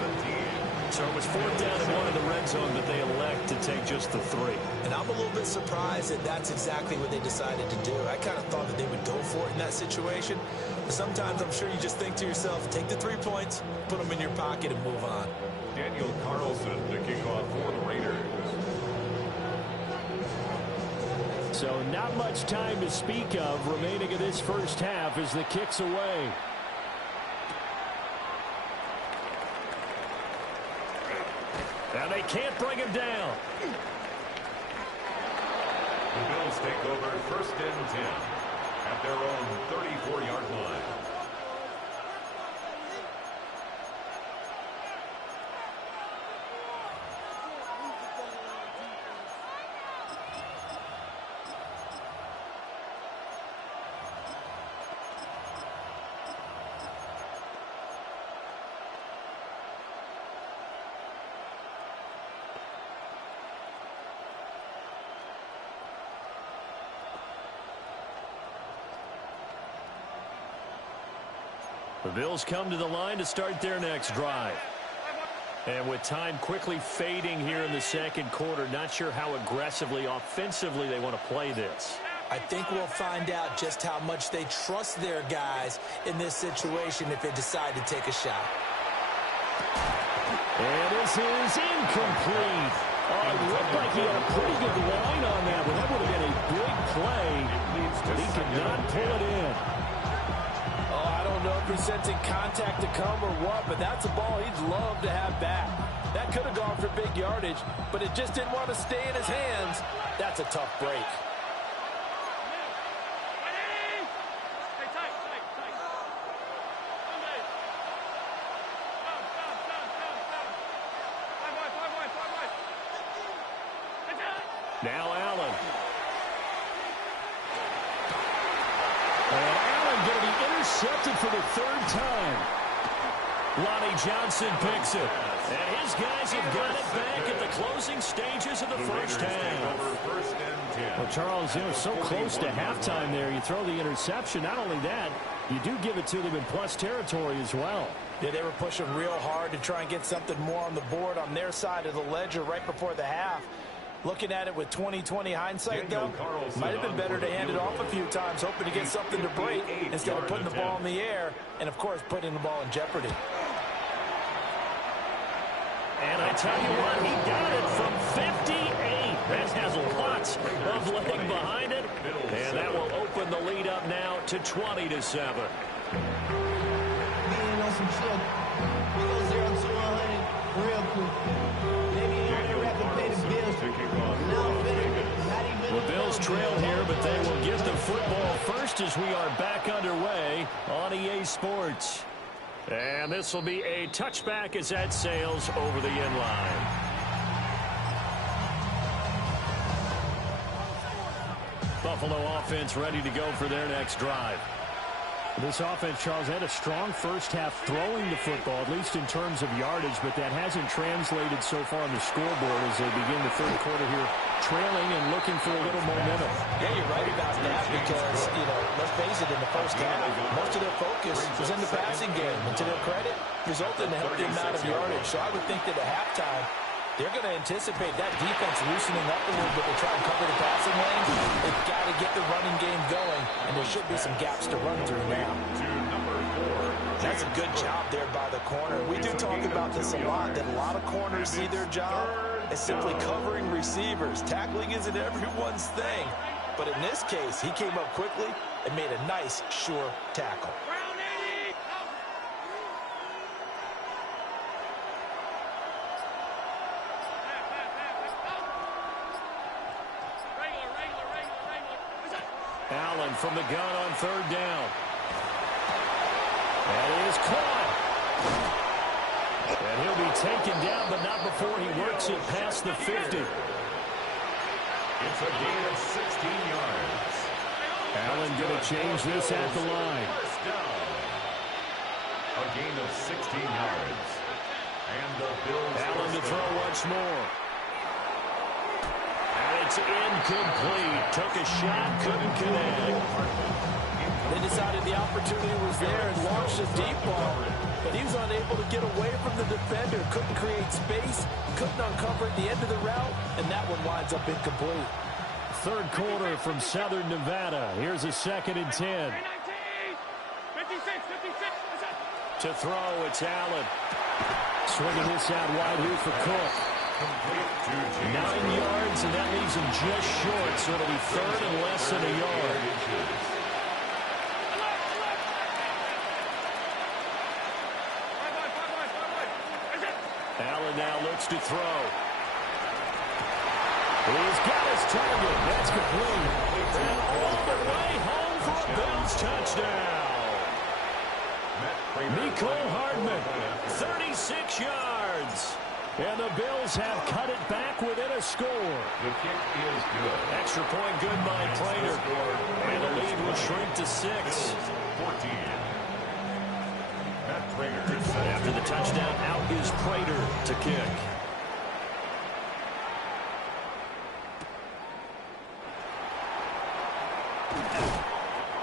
So it was 4th down and 1 in the red zone, but they elect to take just the 3. And I'm a little bit surprised that that's exactly what they decided to do. I kind of thought that they would go for it in that situation. But sometimes I'm sure you just think to yourself, take the 3 points, put them in your pocket, and move on. Daniel Carlson to kick off for the Raiders. So not much time to speak of remaining in this first half as the kick's away. And they can't bring him down. The Bills take over 1st and 10 at their own 34-yard line. The Bills come to the line to start their next drive. And with time quickly fading here in the second quarter, not sure how aggressively, offensively they want to play this. I think we'll find out just how much they trust their guys in this situation if they decide to take a shot. And this is incomplete. Oh, it looked like he had a pretty good line on that, but that would have been a big play. But he could not pull it in. I don't know if he's sensing contact to come or what, but that's a ball he'd love to have back. That could have gone for big yardage, but it just didn't want to stay in his hands. That's a tough break. Now Allen. And Allen going to be intercepted for the 3rd time. Lonnie Johnson picks it. And his guys have got it back at the closing stages of the first half. Well, Charles, so close to halftime there. You throw the interception. Not only that, you do give it to them in plus territory as well. Yeah, they were pushing real hard to try and get something more on the board on their side of the ledger right before the half. Looking at it with 20/20 hindsight, though, might have been better to hand it off a few times, hoping to get something to break instead of putting the ball in the air and, of course, putting the ball in jeopardy. And I tell you what, he got it from 58. That has lots of leg behind it. And that will open the lead up now to 20-7. some sugar. We go 0 to 100 real quick. Maybe you don't ever have to pay the bills. The Bills trail here, but they will get the football first as we are back underway on EA Sports. And this will be a touchback as that sails over the end line. Buffalo offense ready to go for their next drive. This offense, Charles, had a strong first half throwing the football, at least in terms of yardage, but that hasn't translated so far on the scoreboard as they begin the third quarter here, trailing and looking for a little momentum. Yeah, you're right about that because, let's face it, in the first half, most of their focus was in the passing game. And to their credit, resulted in a healthy amount of yardage. So I would think that at halftime, they're going to anticipate that defense loosening up a little bit to try and cover the passing lanes. They've got to get the running game going, and there should be some gaps to run through now. That's a good job there by the corner. We do talk about this a lot, that a lot of corners see their job as simply covering receivers. Tackling isn't everyone's thing. But in this case, he came up quickly and made a nice, sure tackle. Allen from the gun on third down. That is caught. And he'll be taken down, but not before he works it past the 50. It's a gain of 16 yards. Allen going to change this at the line. First down. A gain of 16 yards. And the Bills. Allen to throw once more. It's incomplete. Took a shot, couldn't connect. They decided the opportunity was there and launched a deep ball, but he was unable to get away from the defender. Couldn't create space, couldn't uncover at the end of the route, and that one winds up incomplete. Third quarter from Southern Nevada. Here's a 2nd and 10. 56. To throw, it's Allen. Swinging this out wide here for Cook. 9 yards, and that leaves him just short, so it'll be 3rd and less than a yard. Allen now looks to throw. He's got his target. That's complete. And all the way home for a Bills touchdown. Mecole Hardman, 36 yards. And the Bills have cut it back within a score. The kick is good. Extra point good by Prater. And the lead will shrink to 6. 14. Matt Prater. After the touchdown, out is Prater to kick.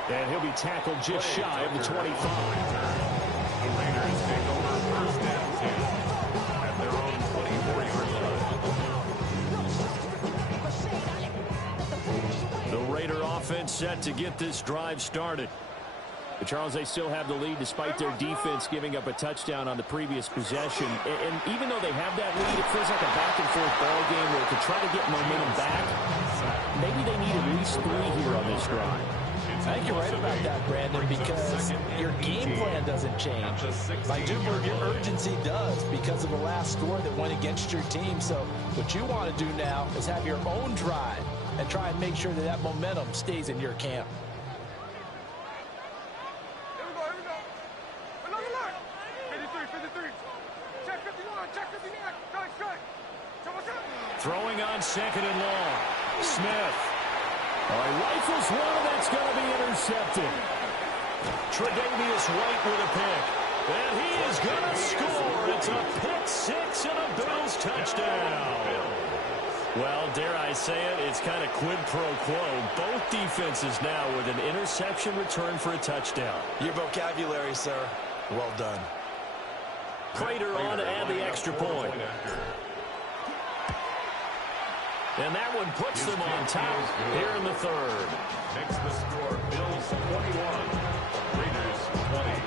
And he'll be tackled just shy of the 25. The Raiders take over 1st and 10. The Raider offense set to get this drive started. But Charles, they still have the lead despite their defense giving up a touchdown on the previous possession. And even though they have that lead, it feels like a back-and-forth ball game where to try to get momentum back, maybe they need at least 3 here on this drive. I think you're right about that, Brandon, because your game plan doesn't change. I do believe your urgency does because of the last score that went against your team. So what you want to do now is have your own drive and try and make sure that that momentum stays in your camp. Here we go. Another line. 53. Check 51. Check 59. Strike. Throwing on 2nd and long. Smith. Rifles one that's going to be intercepted. Tre'Davious White with a pick. And he is going to score. It's a pick 6 and a Bills touchdown. Well, dare I say it, it's kind of quid pro quo. Both defenses now with an interception return for a touchdown. Your vocabulary, sir. Well done. Prater on to add the extra point. And that one puts them on top here in the 3rd. Makes the score Bills 21, Raiders 20.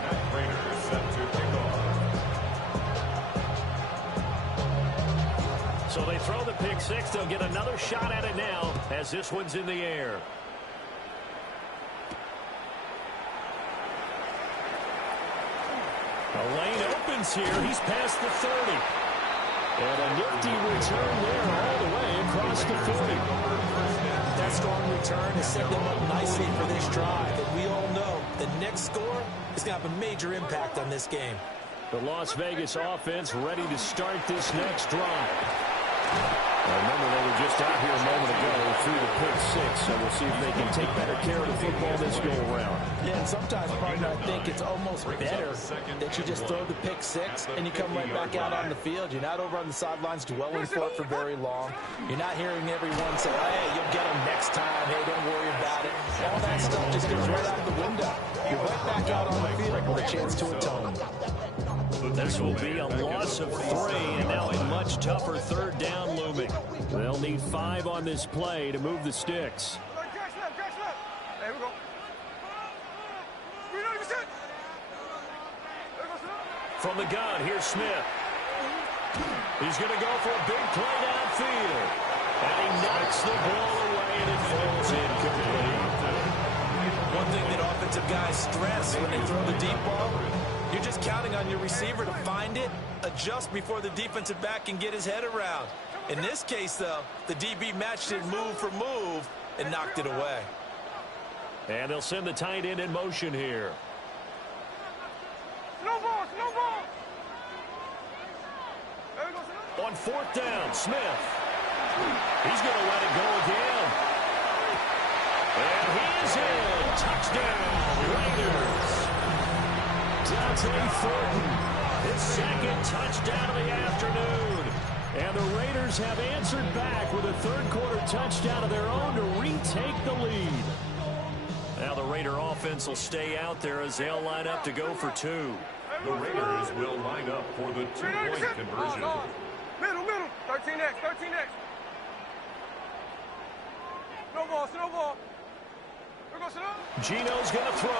Matt Prater set to kick off. So they throw the pick 6. They'll get another shot at it now as this one's in the air. The lane opens here. He's past the 30. And a nifty return there all the way across the 40. That strong return has set them up nicely for this drive. And we all know the next score is going to have a major impact on this game. The Las Vegas offense ready to start this next drive. Remember, they were just out here a moment ago through the pick six, so we'll see if they can take better care of the football this go-around. Yeah, and sometimes, partner, I think it's almost better that you just throw the pick six and you come right back out on the field. You're not over on the sidelines dwelling for it for very long. You're not hearing everyone say, hey, you'll get them next time. Hey, don't worry about it. All that stuff just goes right out the window. You're right back out on the field with a chance to atone. This will be a loss of 3, and now a much tougher third down looming. They'll need 5 on this play to move the sticks. There we go. From the gun, here's Smith. He's going to go for a big play downfield. And he knocks the ball away, and it falls incomplete. One thing that offensive guys stress when they throw the deep ball, you're just counting on your receiver to find it, adjust before the defensive back can get his head around. In this case, though, the DB matched it move for move and knocked it away. And they'll send the tight end in motion here. Slow ball, slow ball. On 4th down, Smith. He's going to let it go again. And he is in. Touchdown, Raiders. Dante Thornton, his second touchdown of the afternoon. And the Raiders have answered back with a third-quarter touchdown of their own to retake the lead. Now the Raider offense will stay out there as they'll line up to go for 2. The Raiders will line up for the 2-point conversion. Middle. 13X. Snowball. Gino's going to throw.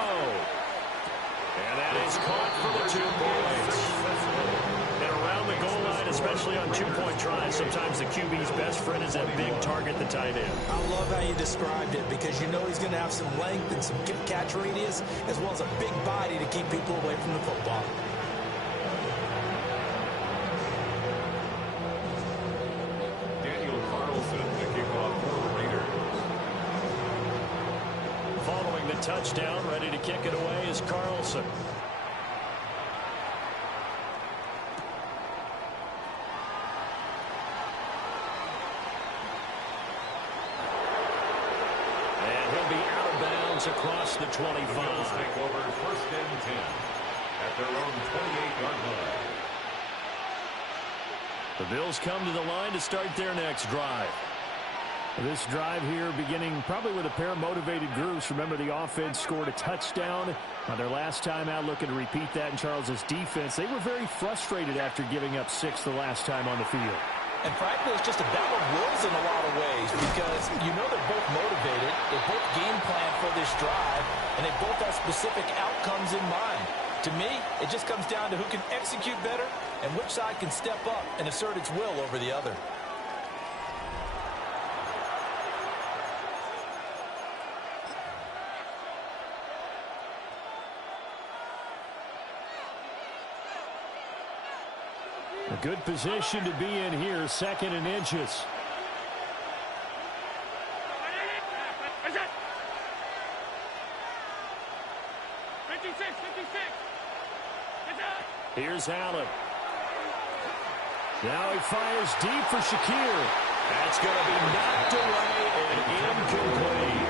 And that is caught for the 2 points. And around the goal line, especially on 2-point tries, sometimes the QB's best friend is that big target, the tight end. I love how you described it because you know he's going to have some length and some catch radius as well as a big body to keep people away from the football. Daniel Carlson to kick off for the Raiders. Following the touchdown, ready to kick it away is Carlson. And he'll be out of bounds across the 25. The Bills take over 1st and 10 at their own 28-yard line. The Bills come to the line to start their next drive. This drive here beginning probably with a pair of motivated groups. Remember, the offense scored a touchdown on their last time out, looking to repeat that in Charles's defense. They were very frustrated after giving up 6 the last time on the field. And frankly, it's just a battle of wills in a lot of ways because you know they're both motivated, they both game plan for this drive, and they both have specific outcomes in mind. To me, it just comes down to who can execute better and which side can step up and assert its will over the other. A good position to be in here, 2nd and inches. Here's Allen. Now he fires deep for Shakir. That's going to be knocked away and incomplete.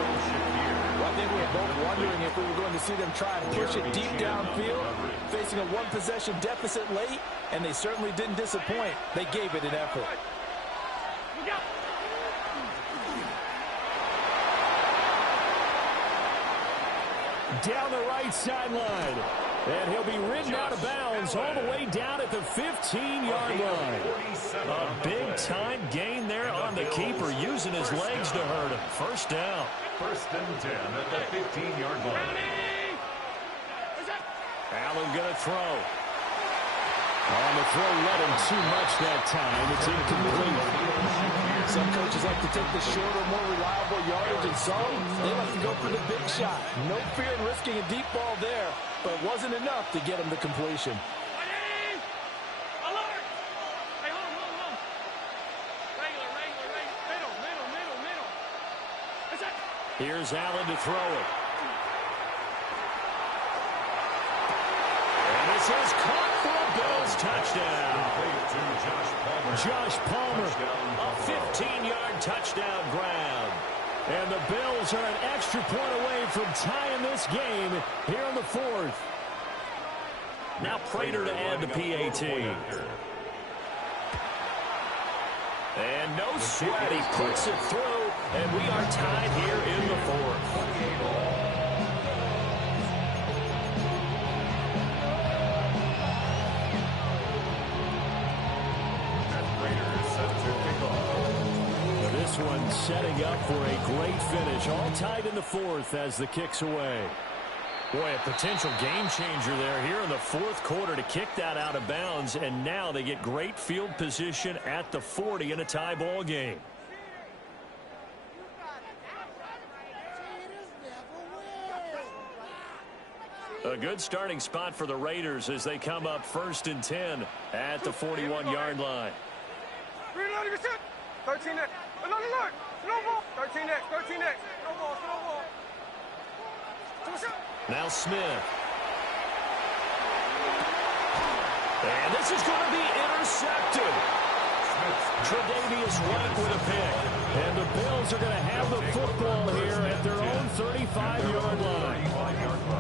Well, I think we were both wondering if we were going to see them try and push it deep downfield, facing a 1-possession deficit late, and they certainly didn't disappoint. They gave it an effort. Down the right sideline. And he'll be ridden out of bounds all the way down at the 15-yard line. A big-time gain there on the keeper, using his legs to hurt him. 1st down. 1st and 10 at the 15-yard line. Allen going to throw. On the throw, let him too much that time. It's incomplete. Some coaches like to take the shorter, more reliable yardage, and some, they like to go for the big shot. No fear in risking a deep ball there, but it wasn't enough to get him to completion. Here's Allen to throw it. And this is caught for a Bills touchdown. Josh Palmer, a 15-yard touchdown grab. And the Bills are an extra point away from tying this game here in the fourth. Now Prater to add the PAT. And no sweat, he puts it through, and we are tied here in the fourth. This one setting up for a great finish, all tied in the fourth as the kick's away. Boy, a potential game changer there here in the fourth quarter to kick that out of bounds, and now they get great field position at the 40 in a tie ball game. A good starting spot for the Raiders as they come up 1st and 10 at the 41-yard line. 13 next. No ball. 13 next. No ball. Now Smith. And this is going to be intercepted. Tre'Davious White with a pick. And the Bills are going to have the football here at their own 35-yard line.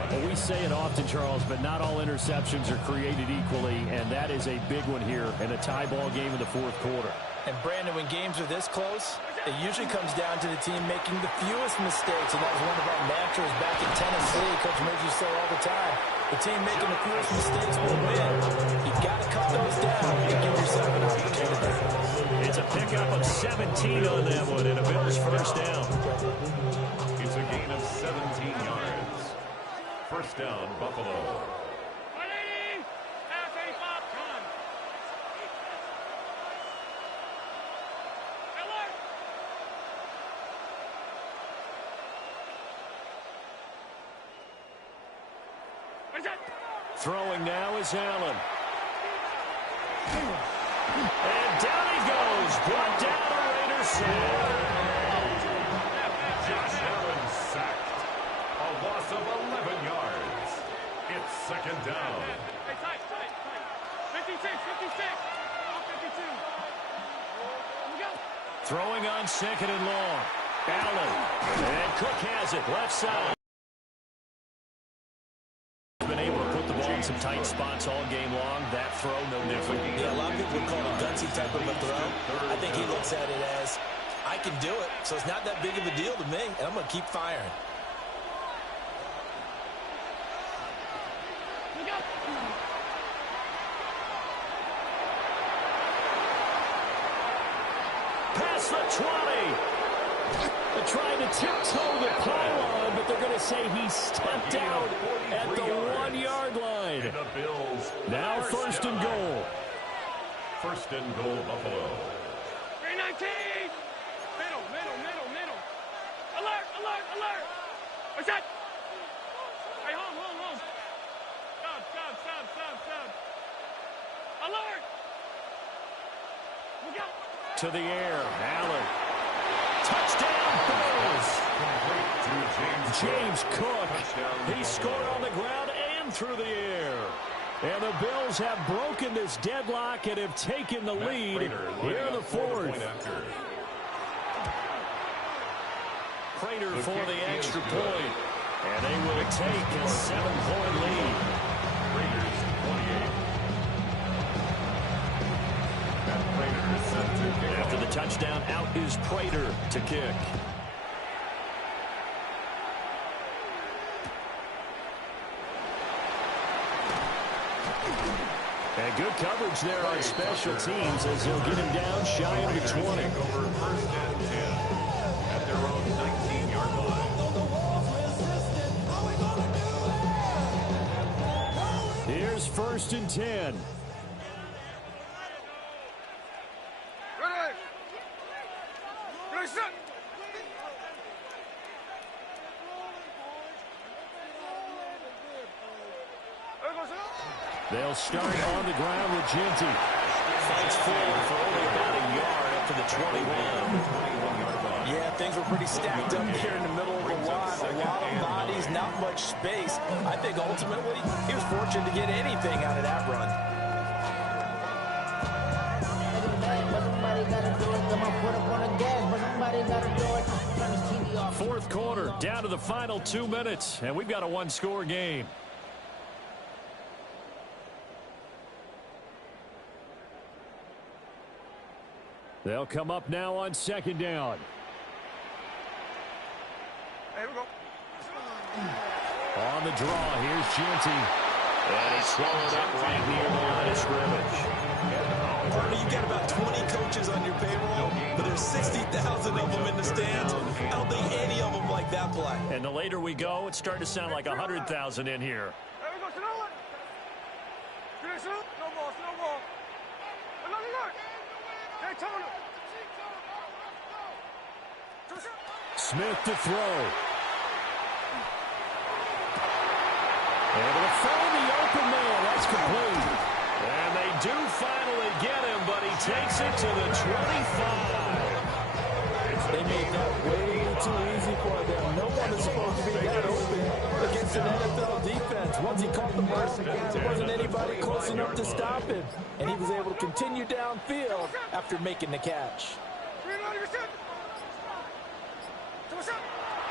Well, we say it often, Charles, but not all interceptions are created equally, and that is a big one here in a tie ball game in the fourth quarter. And, Brandon, when games are this close, it usually comes down to the team making the fewest mistakes, and that was one of our mantras back in Tennessee. Coach Murphy used to say all the time, the team making the fewest mistakes will win. You've got to cut those down and give yourself an opportunity. It's a pickup of 17 on that one, and a Bills first down. It's a gain of 17 yards. First down, Buffalo. Throwing now is Allen. And down he goes. Brought down a Raider sack. Josh Allen sacked. A loss of 11 yards. It's second down. Hey, tight. 56. 52. Throwing on 2nd and long. Allen. And Cook has it. Left side. Been able to put the ball in some tight spots all game long. That throw, no different. Yeah, a lot of people would call it a gutsy type of a throw. I think he looks at it as, I can do it, so it's not that big of a deal to me, and I'm going to keep firing. Past the 20. They're trying to tiptoe the pylon, but they're going to say he stepped out at the 1-yard line. Now 1st and goal. 1st and goal, Buffalo. 319. Middle. Alert. What's that? Hey, home. Stop. Alert. Look out. To the air, Allen. Touchdown, Bills. James Cook. He scored on the ground and through the air. And the Bills have broken this deadlock and have taken the lead here in the fourth. Prater for the extra point. And they will take a 7-point lead. Raiders 28. After the touchdown, out is Prater to kick. And good coverage there on special teams as they'll get him down shy of the 20. Over 1st and 10 at their own 19-yard line. Here's 1st and 10. They'll start on the ground with Ginty. Fights forward for only about a yard up to the 21. Yeah, things were pretty stacked up here in the middle of the line. A lot of bodies, not much space. I think ultimately he was fortunate to get anything out of that run. Fourth quarter, down to the final 2 minutes, and we've got a one-score game. They'll come up now on second down. Here we go. On the draw, here's Ginty. And he's swallowed up right near the line of scrimmage. You got about 20 coaches on your payroll, but there's 60,000 of them in the stands. I don't think any of them like that play. And the later we go, it's starting to sound like 100,000 in here. There we go, slow it. Finish it. No ball, slow ball. Look. Hey, Tony. Smith to throw. Able to find the open man. That's complete. And they do finally get him, but he takes it to the 25. They made that way too easy for them. No one is supposed to be that open against an NFL defense. Once he caught the ball, there wasn't anybody close enough to stop him. And he was able to continue downfield after making the catch.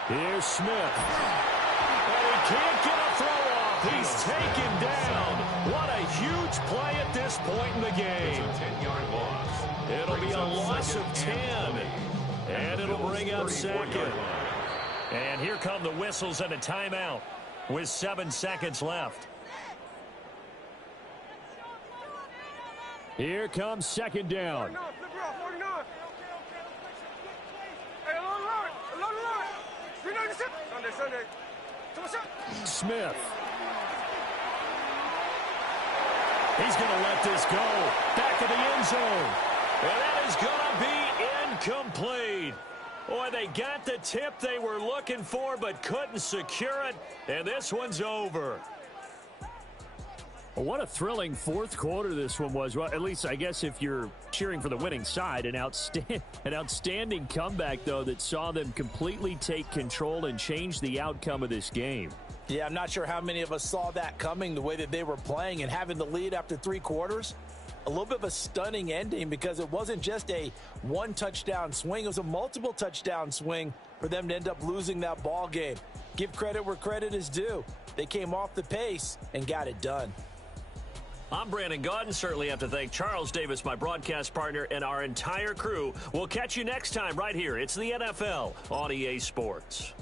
Here's Smith. And he can't get a throw off. He's taken down. What a huge play at this point in the game. It'll be a loss of 10. And it'll bring up second. And here come the whistles and a timeout with 7 seconds left. Here comes second down. Smith. He's going to let this go. Back of the end zone. And that is going to be incomplete. Boy, they got the tip they were looking for but couldn't secure it. And this one's over. Well, what a thrilling fourth quarter this one was. Well, at least I guess if you're cheering for the winning side, an outstanding comeback, though, that saw them completely take control and change the outcome of this game. Yeah, I'm not sure how many of us saw that coming, the way that they were playing and having the lead after 3 quarters. A little bit of a stunning ending because it wasn't just a one-touchdown swing. It was a multiple touchdown swing for them to end up losing that ball game. Give credit where credit is due. They came off the pace and got it done. I'm Brandon Gaudin. Certainly have to thank Charles Davis, my broadcast partner, and our entire crew. We'll catch you next time right here. It's the NFL on EA Sports.